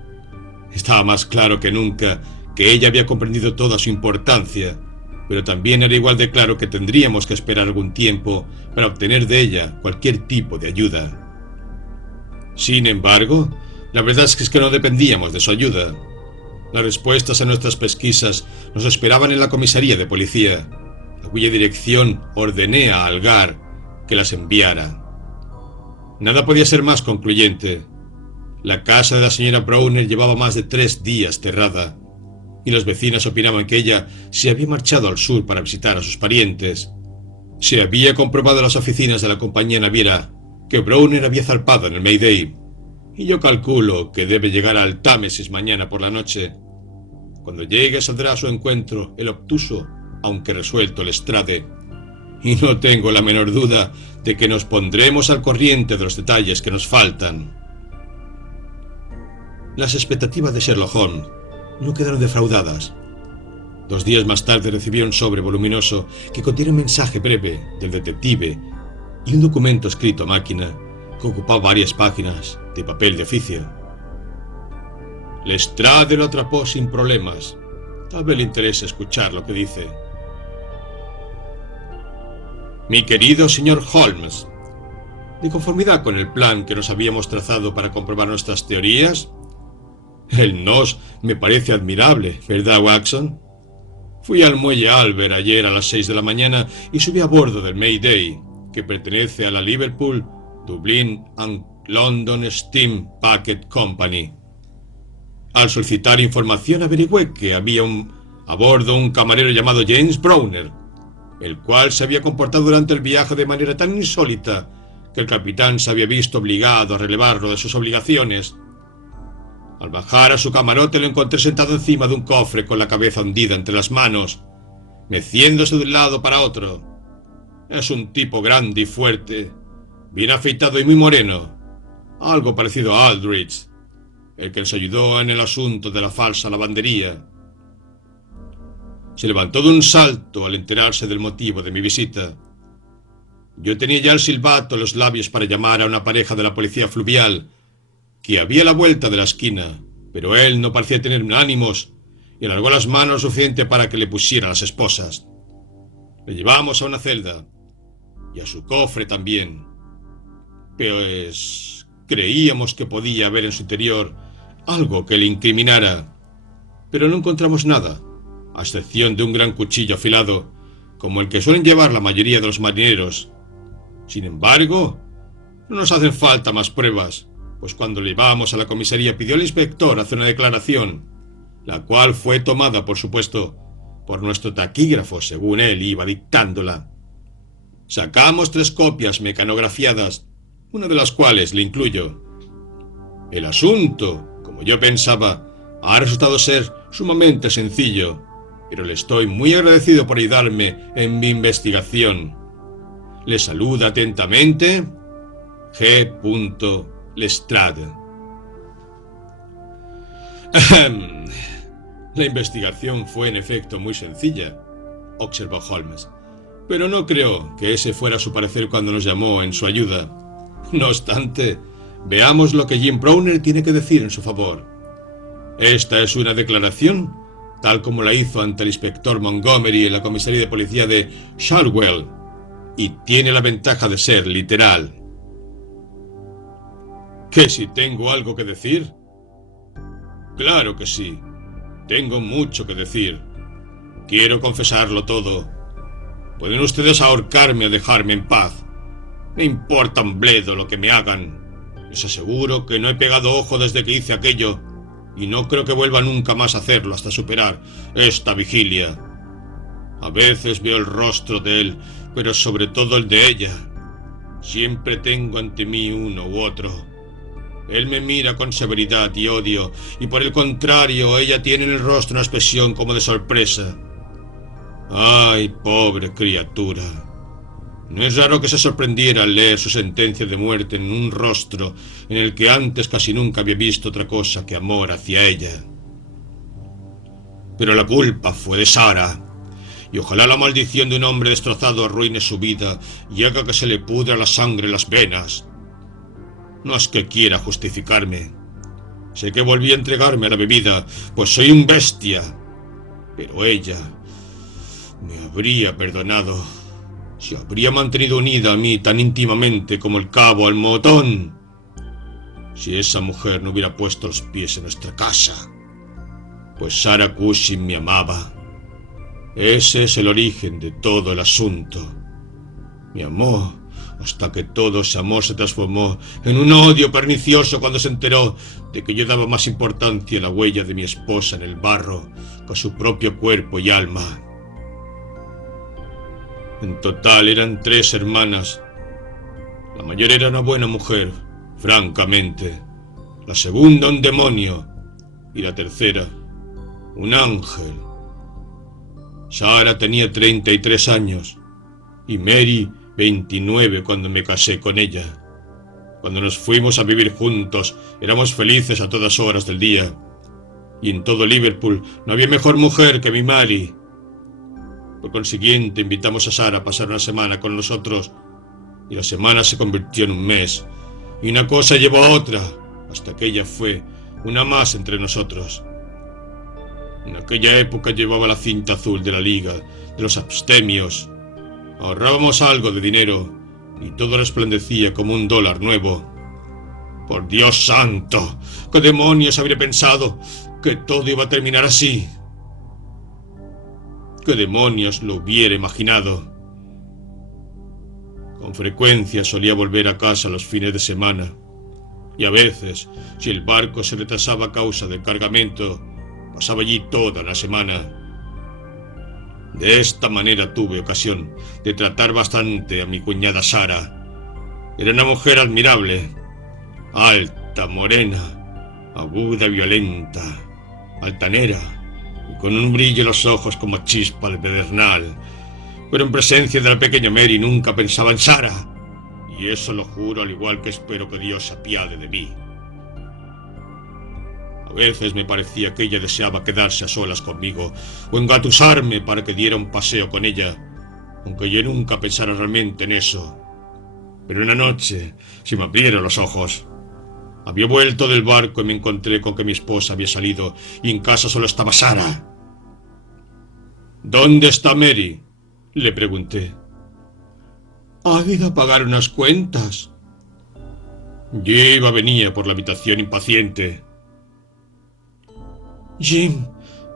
Estaba más claro que nunca que ella había comprendido toda su importancia, pero también era igual de claro que tendríamos que esperar algún tiempo para obtener de ella cualquier tipo de ayuda. Sin embargo, la verdad es que no dependíamos de su ayuda. Las respuestas a nuestras pesquisas nos esperaban en la comisaría de policía, a cuya dirección ordené a Algar que las enviara. Nada podía ser más concluyente. La casa de la señora Browner llevaba más de 3 días cerrada, y las vecinas opinaban que ella se había marchado al sur para visitar a sus parientes. Se había comprobado en las oficinas de la compañía naviera que Browner había zarpado en el Mayday, y yo calculo que debe llegar al Támesis mañana por la noche. Cuando llegue saldrá a su encuentro el obtuso, aunque resuelto Lestrade, y no tengo la menor duda de que nos pondremos al corriente de los detalles que nos faltan. Las expectativas de Sherlock Holmes no quedaron defraudadas. 2 días más tarde recibí un sobre voluminoso que contiene un mensaje breve del detective y un documento escrito a máquina que ocupaba varias páginas de papel de oficio. Lestrade lo atrapó sin problemas. Tal vez le interese escuchar lo que dice. Mi querido señor Holmes, de conformidad con el plan que nos habíamos trazado para comprobar nuestras teorías, el nos me parece admirable, ¿verdad, Watson? Fui al muelle Albert ayer a las 6 de la mañana y subí a bordo del Mayday, que pertenece a la Liverpool, Dublin and London Steam Packet Company. Al solicitar información averigüé que había a bordo un camarero llamado James Browner, el cual se había comportado durante el viaje de manera tan insólita que el capitán se había visto obligado a relevarlo de sus obligaciones. Al bajar a su camarote lo encontré sentado encima de un cofre con la cabeza hundida entre las manos, meciéndose de un lado para otro. Es un tipo grande y fuerte, bien afeitado y muy moreno, algo parecido a Aldrich, el que nos ayudó en el asunto de la falsa lavandería. se levantó de un salto al enterarse del motivo de mi visita. Yo tenía ya el silbato en los labios para llamar a una pareja de la policía fluvial, que había a la vuelta de la esquina, pero él no parecía tener ánimos y alargó las manos lo suficiente para que le pusiera las esposas. Le llevamos a una celda y a su cofre también, pues creíamos que podía haber en su interior algo que le incriminara, pero no encontramos nada, a excepción de un gran cuchillo afilado, como el que suelen llevar la mayoría de los marineros. Sin embargo, no nos hacen falta más pruebas, pues cuando le llevamos a la comisaría pidió al inspector hacer una declaración, la cual fue tomada, por supuesto, por nuestro taquígrafo según él iba dictándola. Sacamos 3 copias mecanografiadas, una de las cuales le incluyo. El asunto, como yo pensaba, ha resultado ser sumamente sencillo, pero le estoy muy agradecido por ayudarme en mi investigación. Le saluda atentamente G. Lestrade. La investigación fue en efecto muy sencilla, observó Holmes, pero no creo que ese fuera su parecer cuando nos llamó en su ayuda. No obstante, veamos lo que Jim Browner tiene que decir en su favor. Esta es una declaración, tal como la hizo ante el inspector Montgomery en la comisaría de policía de Shadwell, y tiene la ventaja de ser literal. ¿Que si tengo algo que decir? Claro que sí. Tengo mucho que decir. Quiero confesarlo todo. Pueden ustedes ahorcarme o dejarme en paz. Me importa un bledo lo que me hagan. Les aseguro que no he pegado ojo desde que hice aquello, y no creo que vuelva nunca más a hacerlo hasta superar esta vigilia. A veces veo el rostro de él, pero sobre todo el de ella. Siempre tengo ante mí uno u otro. Él me mira con severidad y odio, y por el contrario, ella tiene en el rostro una expresión como de sorpresa. ¡Ay, pobre criatura! No es raro que se sorprendiera al leer su sentencia de muerte en un rostro en el que antes casi nunca había visto otra cosa que amor hacia ella. Pero la culpa fue de Sarah, y ojalá la maldición de un hombre destrozado arruine su vida y haga que se le pudra la sangre en las venas. No es que quiera justificarme. Sé que volví a entregarme a la bebida, pues soy un bestia. Pero ella me habría perdonado. Se habría mantenido unida a mí tan íntimamente como el cabo al motón. Si esa mujer no hubiera puesto los pies en nuestra casa. Pues Sarah Cushing me amaba. Ese es el origen de todo el asunto. Me amó hasta que todo ese amor se transformó en un odio pernicioso cuando se enteró de que yo daba más importancia a la huella de mi esposa en el barro que a su propio cuerpo y alma. En total eran 3 hermanas. La mayor era una buena mujer, francamente. La segunda un demonio. Y la tercera, un ángel. Sarah tenía 33 años y Mary 29 cuando me casé con ella. Cuando nos fuimos a vivir juntos, éramos felices a todas horas del día. Y en todo Liverpool no había mejor mujer que mi Mary. Por consiguiente, invitamos a Sarah a pasar una semana con nosotros, y la semana se convirtió en un mes, y una cosa llevó a otra, hasta que ella fue una más entre nosotros. En aquella época llevaba la cinta azul de la Liga de los Abstemios. Ahorrábamos algo de dinero, y todo resplandecía como un dólar nuevo. Por Dios santo, ¿qué demonios habría pensado que todo iba a terminar así? ¿Qué demonios lo hubiera imaginado? Con frecuencia solía volver a casa los fines de semana, y a veces, si el barco se retrasaba a causa del cargamento, pasaba allí toda la semana. De esta manera tuve ocasión de tratar bastante a mi cuñada Sarah. Era una mujer admirable, alta, morena, aguda, violenta, altanera, y con un brillo en los ojos como chispa de pedernal. Pero en presencia de la pequeña Mary nunca pensaba en Sarah, y eso lo juro, al igual que espero que Dios se apiade de mí. A veces me parecía que ella deseaba quedarse a solas conmigo o engatusarme para que diera un paseo con ella, aunque yo nunca pensara realmente en eso. Pero una noche se me abrieron los ojos. Había vuelto del barco y me encontré con que mi esposa había salido y en casa solo estaba Sara. ¿Dónde está Mary?, le pregunté. Ha ido a pagar unas cuentas. Yo venía por la habitación impaciente. Jim,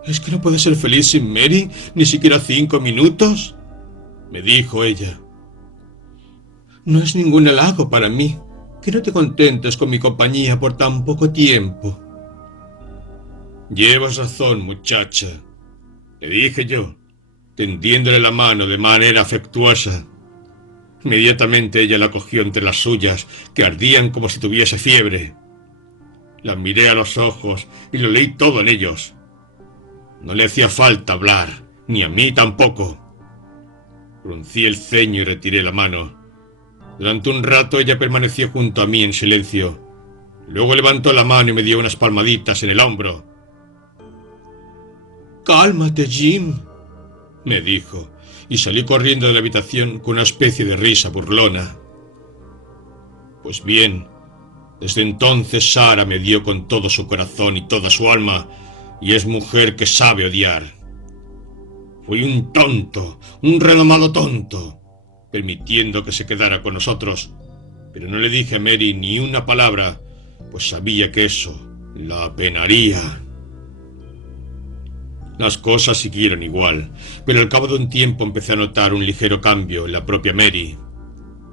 ¿es que no puedes ser feliz sin Mary, ni siquiera 5 minutos?, me dijo ella. No es ningún halago para mí que no te contentes con mi compañía por tan poco tiempo. Llevas razón, muchacha, le dije yo, tendiéndole la mano de manera afectuosa. Inmediatamente ella la cogió entre las suyas, que ardían como si tuviese fiebre. La miré a los ojos y lo leí todo en ellos. No le hacía falta hablar, ni a mí tampoco. Fruncí el ceño y retiré la mano. Durante un rato ella permaneció junto a mí en silencio. Luego levantó la mano y me dio unas palmaditas en el hombro. «Cálmate, Jim», me dijo, y salí corriendo de la habitación con una especie de risa burlona. Pues bien, desde entonces Sara me dio con todo su corazón y toda su alma, y es mujer que sabe odiar. Fui un tonto, un renomado tonto, permitiendo que se quedara con nosotros, pero no le dije a Mary ni una palabra, pues sabía que eso la apenaría. Las cosas siguieron igual, pero al cabo de un tiempo empecé a notar un ligero cambio en la propia Mary.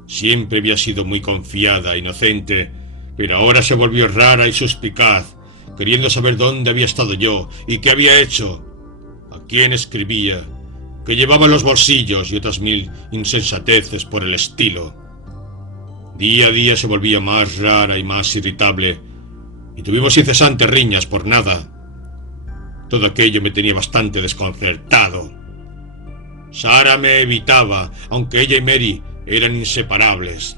Siempre había sido muy confiada e inocente, pero ahora se volvió rara y suspicaz, queriendo saber dónde había estado yo y qué había hecho, a quién escribía, qué llevaba en los bolsillos y otras 1000 insensateces por el estilo. Día a día se volvía más rara y más irritable, y tuvimos incesantes riñas por nada. Todo aquello me tenía bastante desconcertado. Sara me evitaba, aunque ella y Mary eran inseparables.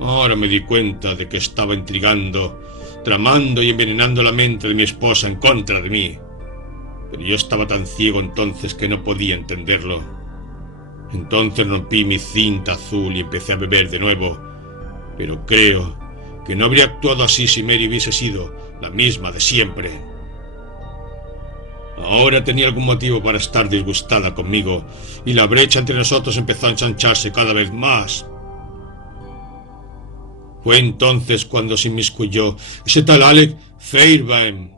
Ahora me di cuenta de que estaba intrigando, tramando y envenenando la mente de mi esposa en contra de mí. Pero yo estaba tan ciego entonces que no podía entenderlo. Entonces rompí mi cinta azul y empecé a beber de nuevo. Pero creo que no habría actuado así si Mary hubiese sido la misma de siempre. Ahora tenía algún motivo para estar disgustada conmigo, y la brecha entre nosotros empezó a ensancharse cada vez más. Fue entonces cuando se inmiscuyó ese tal Alec Fairbairn,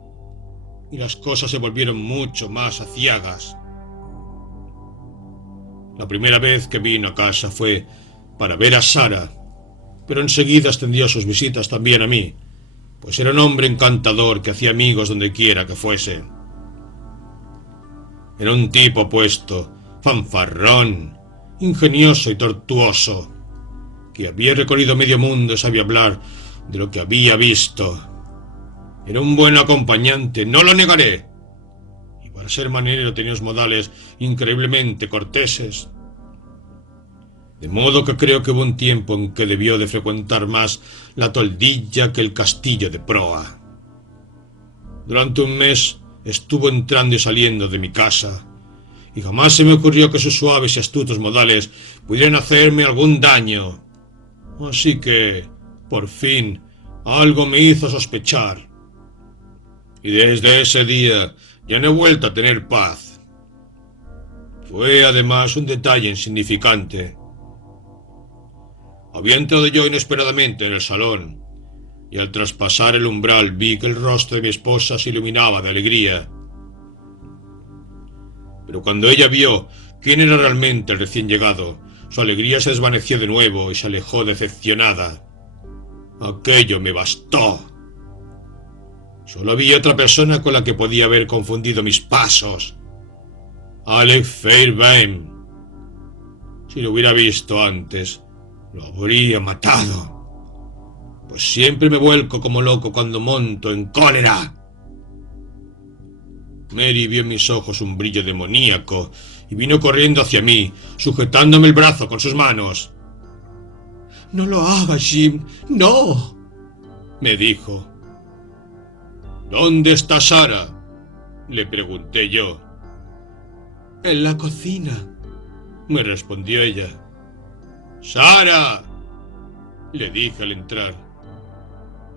y las cosas se volvieron mucho más aciagas. La primera vez que vino a casa fue para ver a Sara, pero enseguida extendió sus visitas también a mí, pues era un hombre encantador que hacía amigos donde quiera que fuese. Era un tipo apuesto, fanfarrón, ingenioso y tortuoso, que había recorrido medio mundo y sabía hablar de lo que había visto. Era un buen acompañante, no lo negaré, y para ser marinero tenía unos modales increíblemente corteses. De modo que creo que hubo un tiempo en que debió de frecuentar más la Toldilla que el castillo de proa. Durante un mes estuvo entrando y saliendo de mi casa, y jamás se me ocurrió que sus suaves y astutos modales pudieran hacerme algún daño. Así que, por fin, algo me hizo sospechar. Y desde ese día ya no he vuelto a tener paz. Fue además un detalle insignificante. Había entrado yo inesperadamente en el salón, y al traspasar el umbral vi que el rostro de mi esposa se iluminaba de alegría. Pero cuando ella vio quién era realmente el recién llegado, su alegría se desvaneció de nuevo y se alejó decepcionada. Aquello me bastó. Solo había otra persona con la que podía haber confundido mis pasos. Alec Fairbairn. Si lo hubiera visto antes, lo habría matado. Pues siempre me vuelco como loco cuando monto en cólera. Mary vio en mis ojos un brillo demoníaco y vino corriendo hacia mí, sujetándome el brazo con sus manos. «No lo hagas, Jim, no», me dijo. ¿Dónde está Sara?, le pregunté yo. En la cocina, me respondió ella. ¡Sara!, le dije al entrar.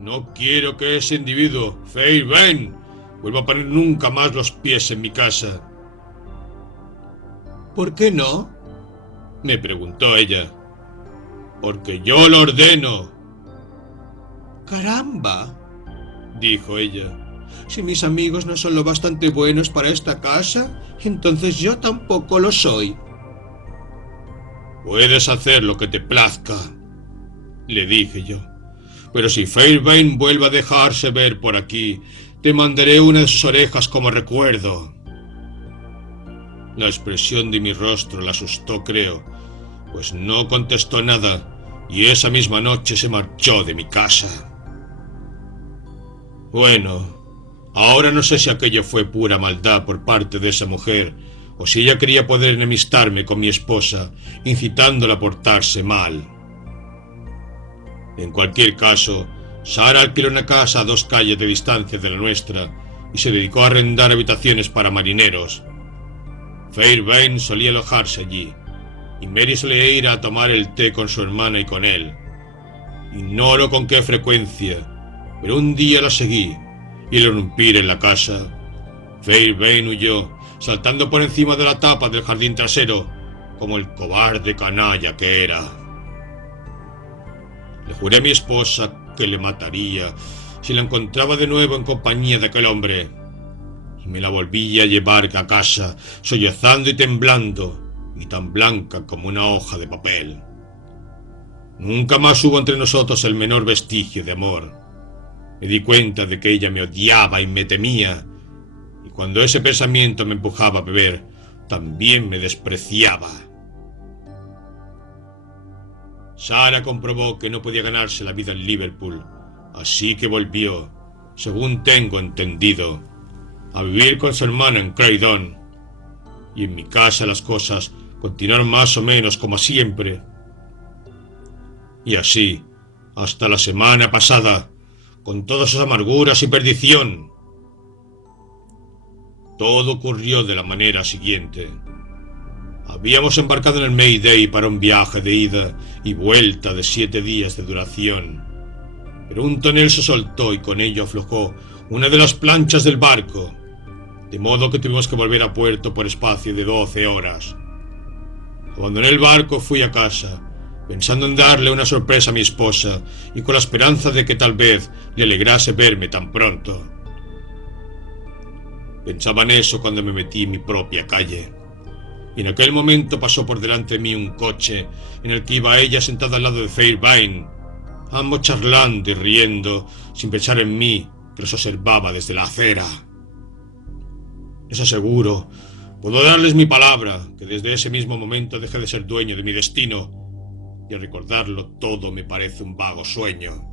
No quiero que ese individuo, Fairbairn, vuelva a poner nunca más los pies en mi casa. ¿Por qué no?, me preguntó ella. Porque yo lo ordeno. Caramba, dijo ella. Si mis amigos no son lo bastante buenos para esta casa, entonces yo tampoco lo soy. Puedes hacer lo que te plazca, le dije yo. Pero si Fairbairn vuelve a dejarse ver por aquí, te mandaré una de sus orejas como recuerdo. La expresión de mi rostro la asustó, creo, pues no contestó nada, y esa misma noche se marchó de mi casa. Bueno, ahora no sé si aquello fue pura maldad por parte de esa mujer, o si ella quería poder enemistarme con mi esposa, incitándola a portarse mal. En cualquier caso, Sara alquiló una casa a 2 calles de distancia de la nuestra y se dedicó a arrendar habitaciones para marineros. Fairbairn solía alojarse allí, y Mary solía ir a tomar el té con su hermana y con él. Ignoro con qué frecuencia, pero un día la seguí, y al irrumpir en la casa, Fairbairn huyó, saltando por encima de la tapa del jardín trasero, como el cobarde canalla que era. Le juré a mi esposa que le mataría si la encontraba de nuevo en compañía de aquel hombre, y me la volví a llevar a casa, sollozando y temblando, y tan blanca como una hoja de papel. Nunca más hubo entre nosotros el menor vestigio de amor. Me di cuenta de que ella me odiaba y me temía, y cuando ese pensamiento me empujaba a beber, también me despreciaba. Sara comprobó que no podía ganarse la vida en Liverpool, así que volvió, según tengo entendido, a vivir con su hermana en Croydon, y en mi casa las cosas continuaron más o menos como siempre. Y así, hasta la semana pasada, con todas sus amarguras y perdición. Todo ocurrió de la manera siguiente. Habíamos embarcado en el Mayday para un viaje de ida y vuelta de 7 días de duración, pero un tonel se soltó y con ello aflojó una de las planchas del barco, de modo que tuvimos que volver a puerto por espacio de 12 horas. Abandoné el barco, fui a casa, pensando en darle una sorpresa a mi esposa y con la esperanza de que tal vez le alegrase verme tan pronto. Pensaba en eso cuando me metí en mi propia calle. Y en aquel momento pasó por delante de mí un coche en el que iba ella sentada al lado de Fairbairn, ambos charlando y riendo, sin pensar en mí, que los observaba desde la acera. Les aseguro, puedo darles mi palabra, que desde ese mismo momento dejé de ser dueño de mi destino, y al recordarlo todo me parece un vago sueño.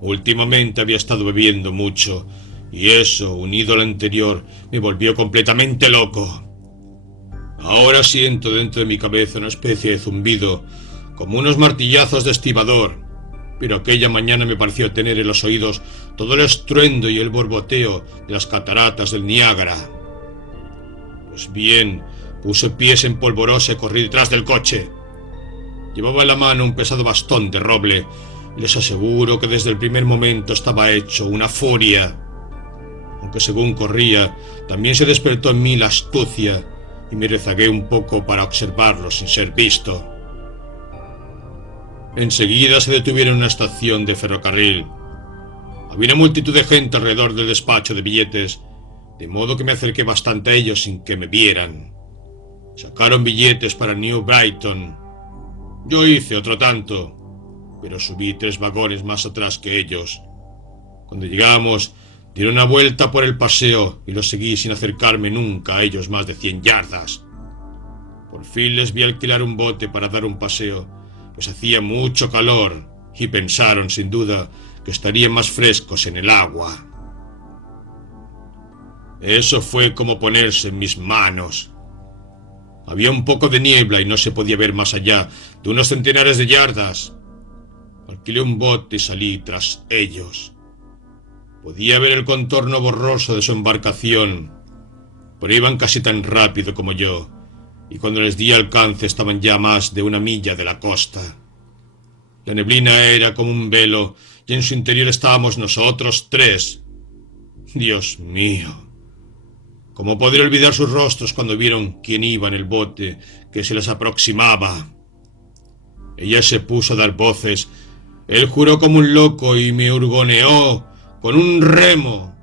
Últimamente había estado bebiendo mucho, y eso, unido al anterior, me volvió completamente loco. Ahora siento dentro de mi cabeza una especie de zumbido, como unos martillazos de estibador, pero aquella mañana me pareció tener en los oídos todo el estruendo y el borboteo de las cataratas del Niágara. Pues bien, puse pies en polvorosa y corrí detrás del coche. Llevaba en la mano un pesado bastón de roble, y les aseguro que desde el primer momento estaba hecho una furia. Aunque según corría, también se despertó en mí la astucia, y me rezagué un poco para observarlo sin ser visto. Enseguida se detuvieron en una estación de ferrocarril. Había una multitud de gente alrededor del despacho de billetes, de modo que me acerqué bastante a ellos sin que me vieran. Sacaron billetes para New Brighton. Yo hice otro tanto, pero subí 3 vagones más atrás que ellos. Cuando llegamos, dieron una vuelta por el paseo y los seguí sin acercarme nunca a ellos más de 100 yardas. Por fin les vi alquilar un bote para dar un paseo, pues hacía mucho calor y pensaron, sin duda, que estarían más frescos en el agua. Eso fue como ponerse en mis manos. Había un poco de niebla y no se podía ver más allá de unos centenares de yardas. Alquilé un bote y salí tras ellos. Podía ver el contorno borroso de su embarcación, pero iban casi tan rápido como yo, y cuando les di alcance estaban ya a más de 1 milla de la costa. La neblina era como un velo, y en su interior estábamos nosotros 3. Dios mío, ¿cómo podré olvidar sus rostros cuando vieron quién iba en el bote que se les aproximaba? Ella se puso a dar voces. Él juró como un loco y me hurgoneó con un remo,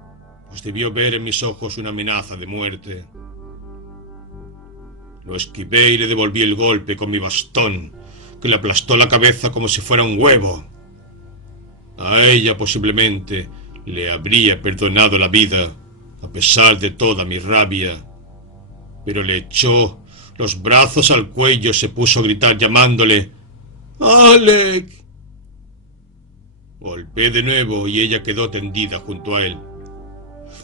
pues debió ver en mis ojos una amenaza de muerte. Lo esquivé y le devolví el golpe con mi bastón, que le aplastó la cabeza como si fuera un huevo. A ella posiblemente le habría perdonado la vida, a pesar de toda mi rabia, pero le echó los brazos al cuello y se puso a gritar llamándole «¡Alec!». Golpeé de nuevo y ella quedó tendida junto a él.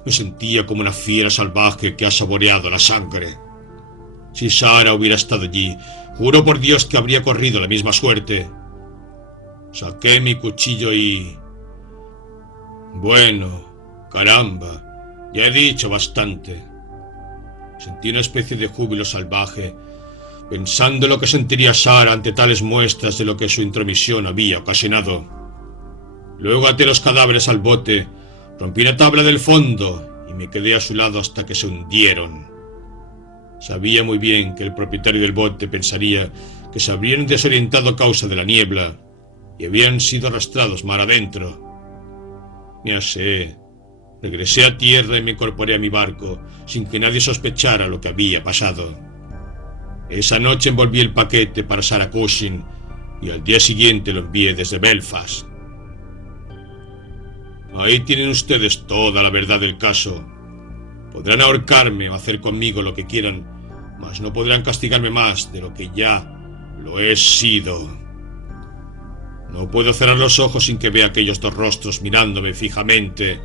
Me sentía como una fiera salvaje que ha saboreado la sangre. Si Sara hubiera estado allí, juro por Dios que habría corrido la misma suerte. Saqué mi cuchillo y... Bueno, caramba, ya he dicho bastante. Sentí una especie de júbilo salvaje, pensando en lo que sentiría Sara ante tales muestras de lo que su intromisión había ocasionado. Luego até los cadáveres al bote, rompí la tabla del fondo y me quedé a su lado hasta que se hundieron. Sabía muy bien que el propietario del bote pensaría que se habrían desorientado a causa de la niebla y habían sido arrastrados mar adentro. Me aseé, regresé a tierra y me incorporé a mi barco sin que nadie sospechara lo que había pasado. Esa noche envolví el paquete para Sarah Cushing y al día siguiente lo envié desde Belfast. Ahí tienen ustedes toda la verdad del caso. Podrán ahorcarme o hacer conmigo lo que quieran, mas no podrán castigarme más de lo que ya lo he sido. No puedo cerrar los ojos sin que vea aquellos 2 rostros mirándome fijamente,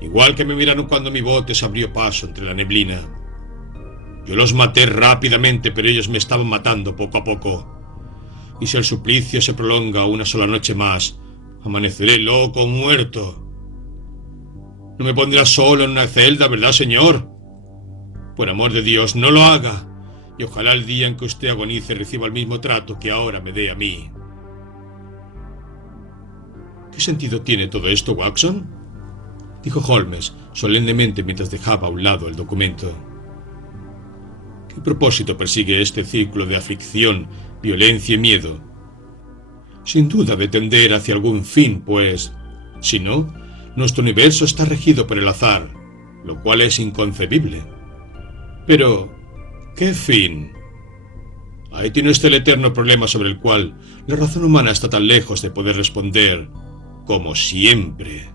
igual que me miraron cuando mi bote se abrió paso entre la neblina. Yo los maté rápidamente, pero ellos me estaban matando poco a poco. Y si el suplicio se prolonga una sola noche más, amaneceré loco o muerto. No me pondrá solo en una celda, ¿verdad, señor? Por amor de Dios, no lo haga. Y ojalá el día en que usted agonice reciba el mismo trato que ahora me dé a mí. ¿Qué sentido tiene todo esto, Watson?, dijo Holmes solemnemente mientras dejaba a un lado el documento. ¿Qué propósito persigue este círculo de aflicción, violencia y miedo? Sin duda de tender hacia algún fin, pues, si no, nuestro universo está regido por el azar, lo cual es inconcebible. Pero, ¿qué fin? Ahí tiene usted el eterno problema sobre el cual la razón humana está tan lejos de poder responder como siempre.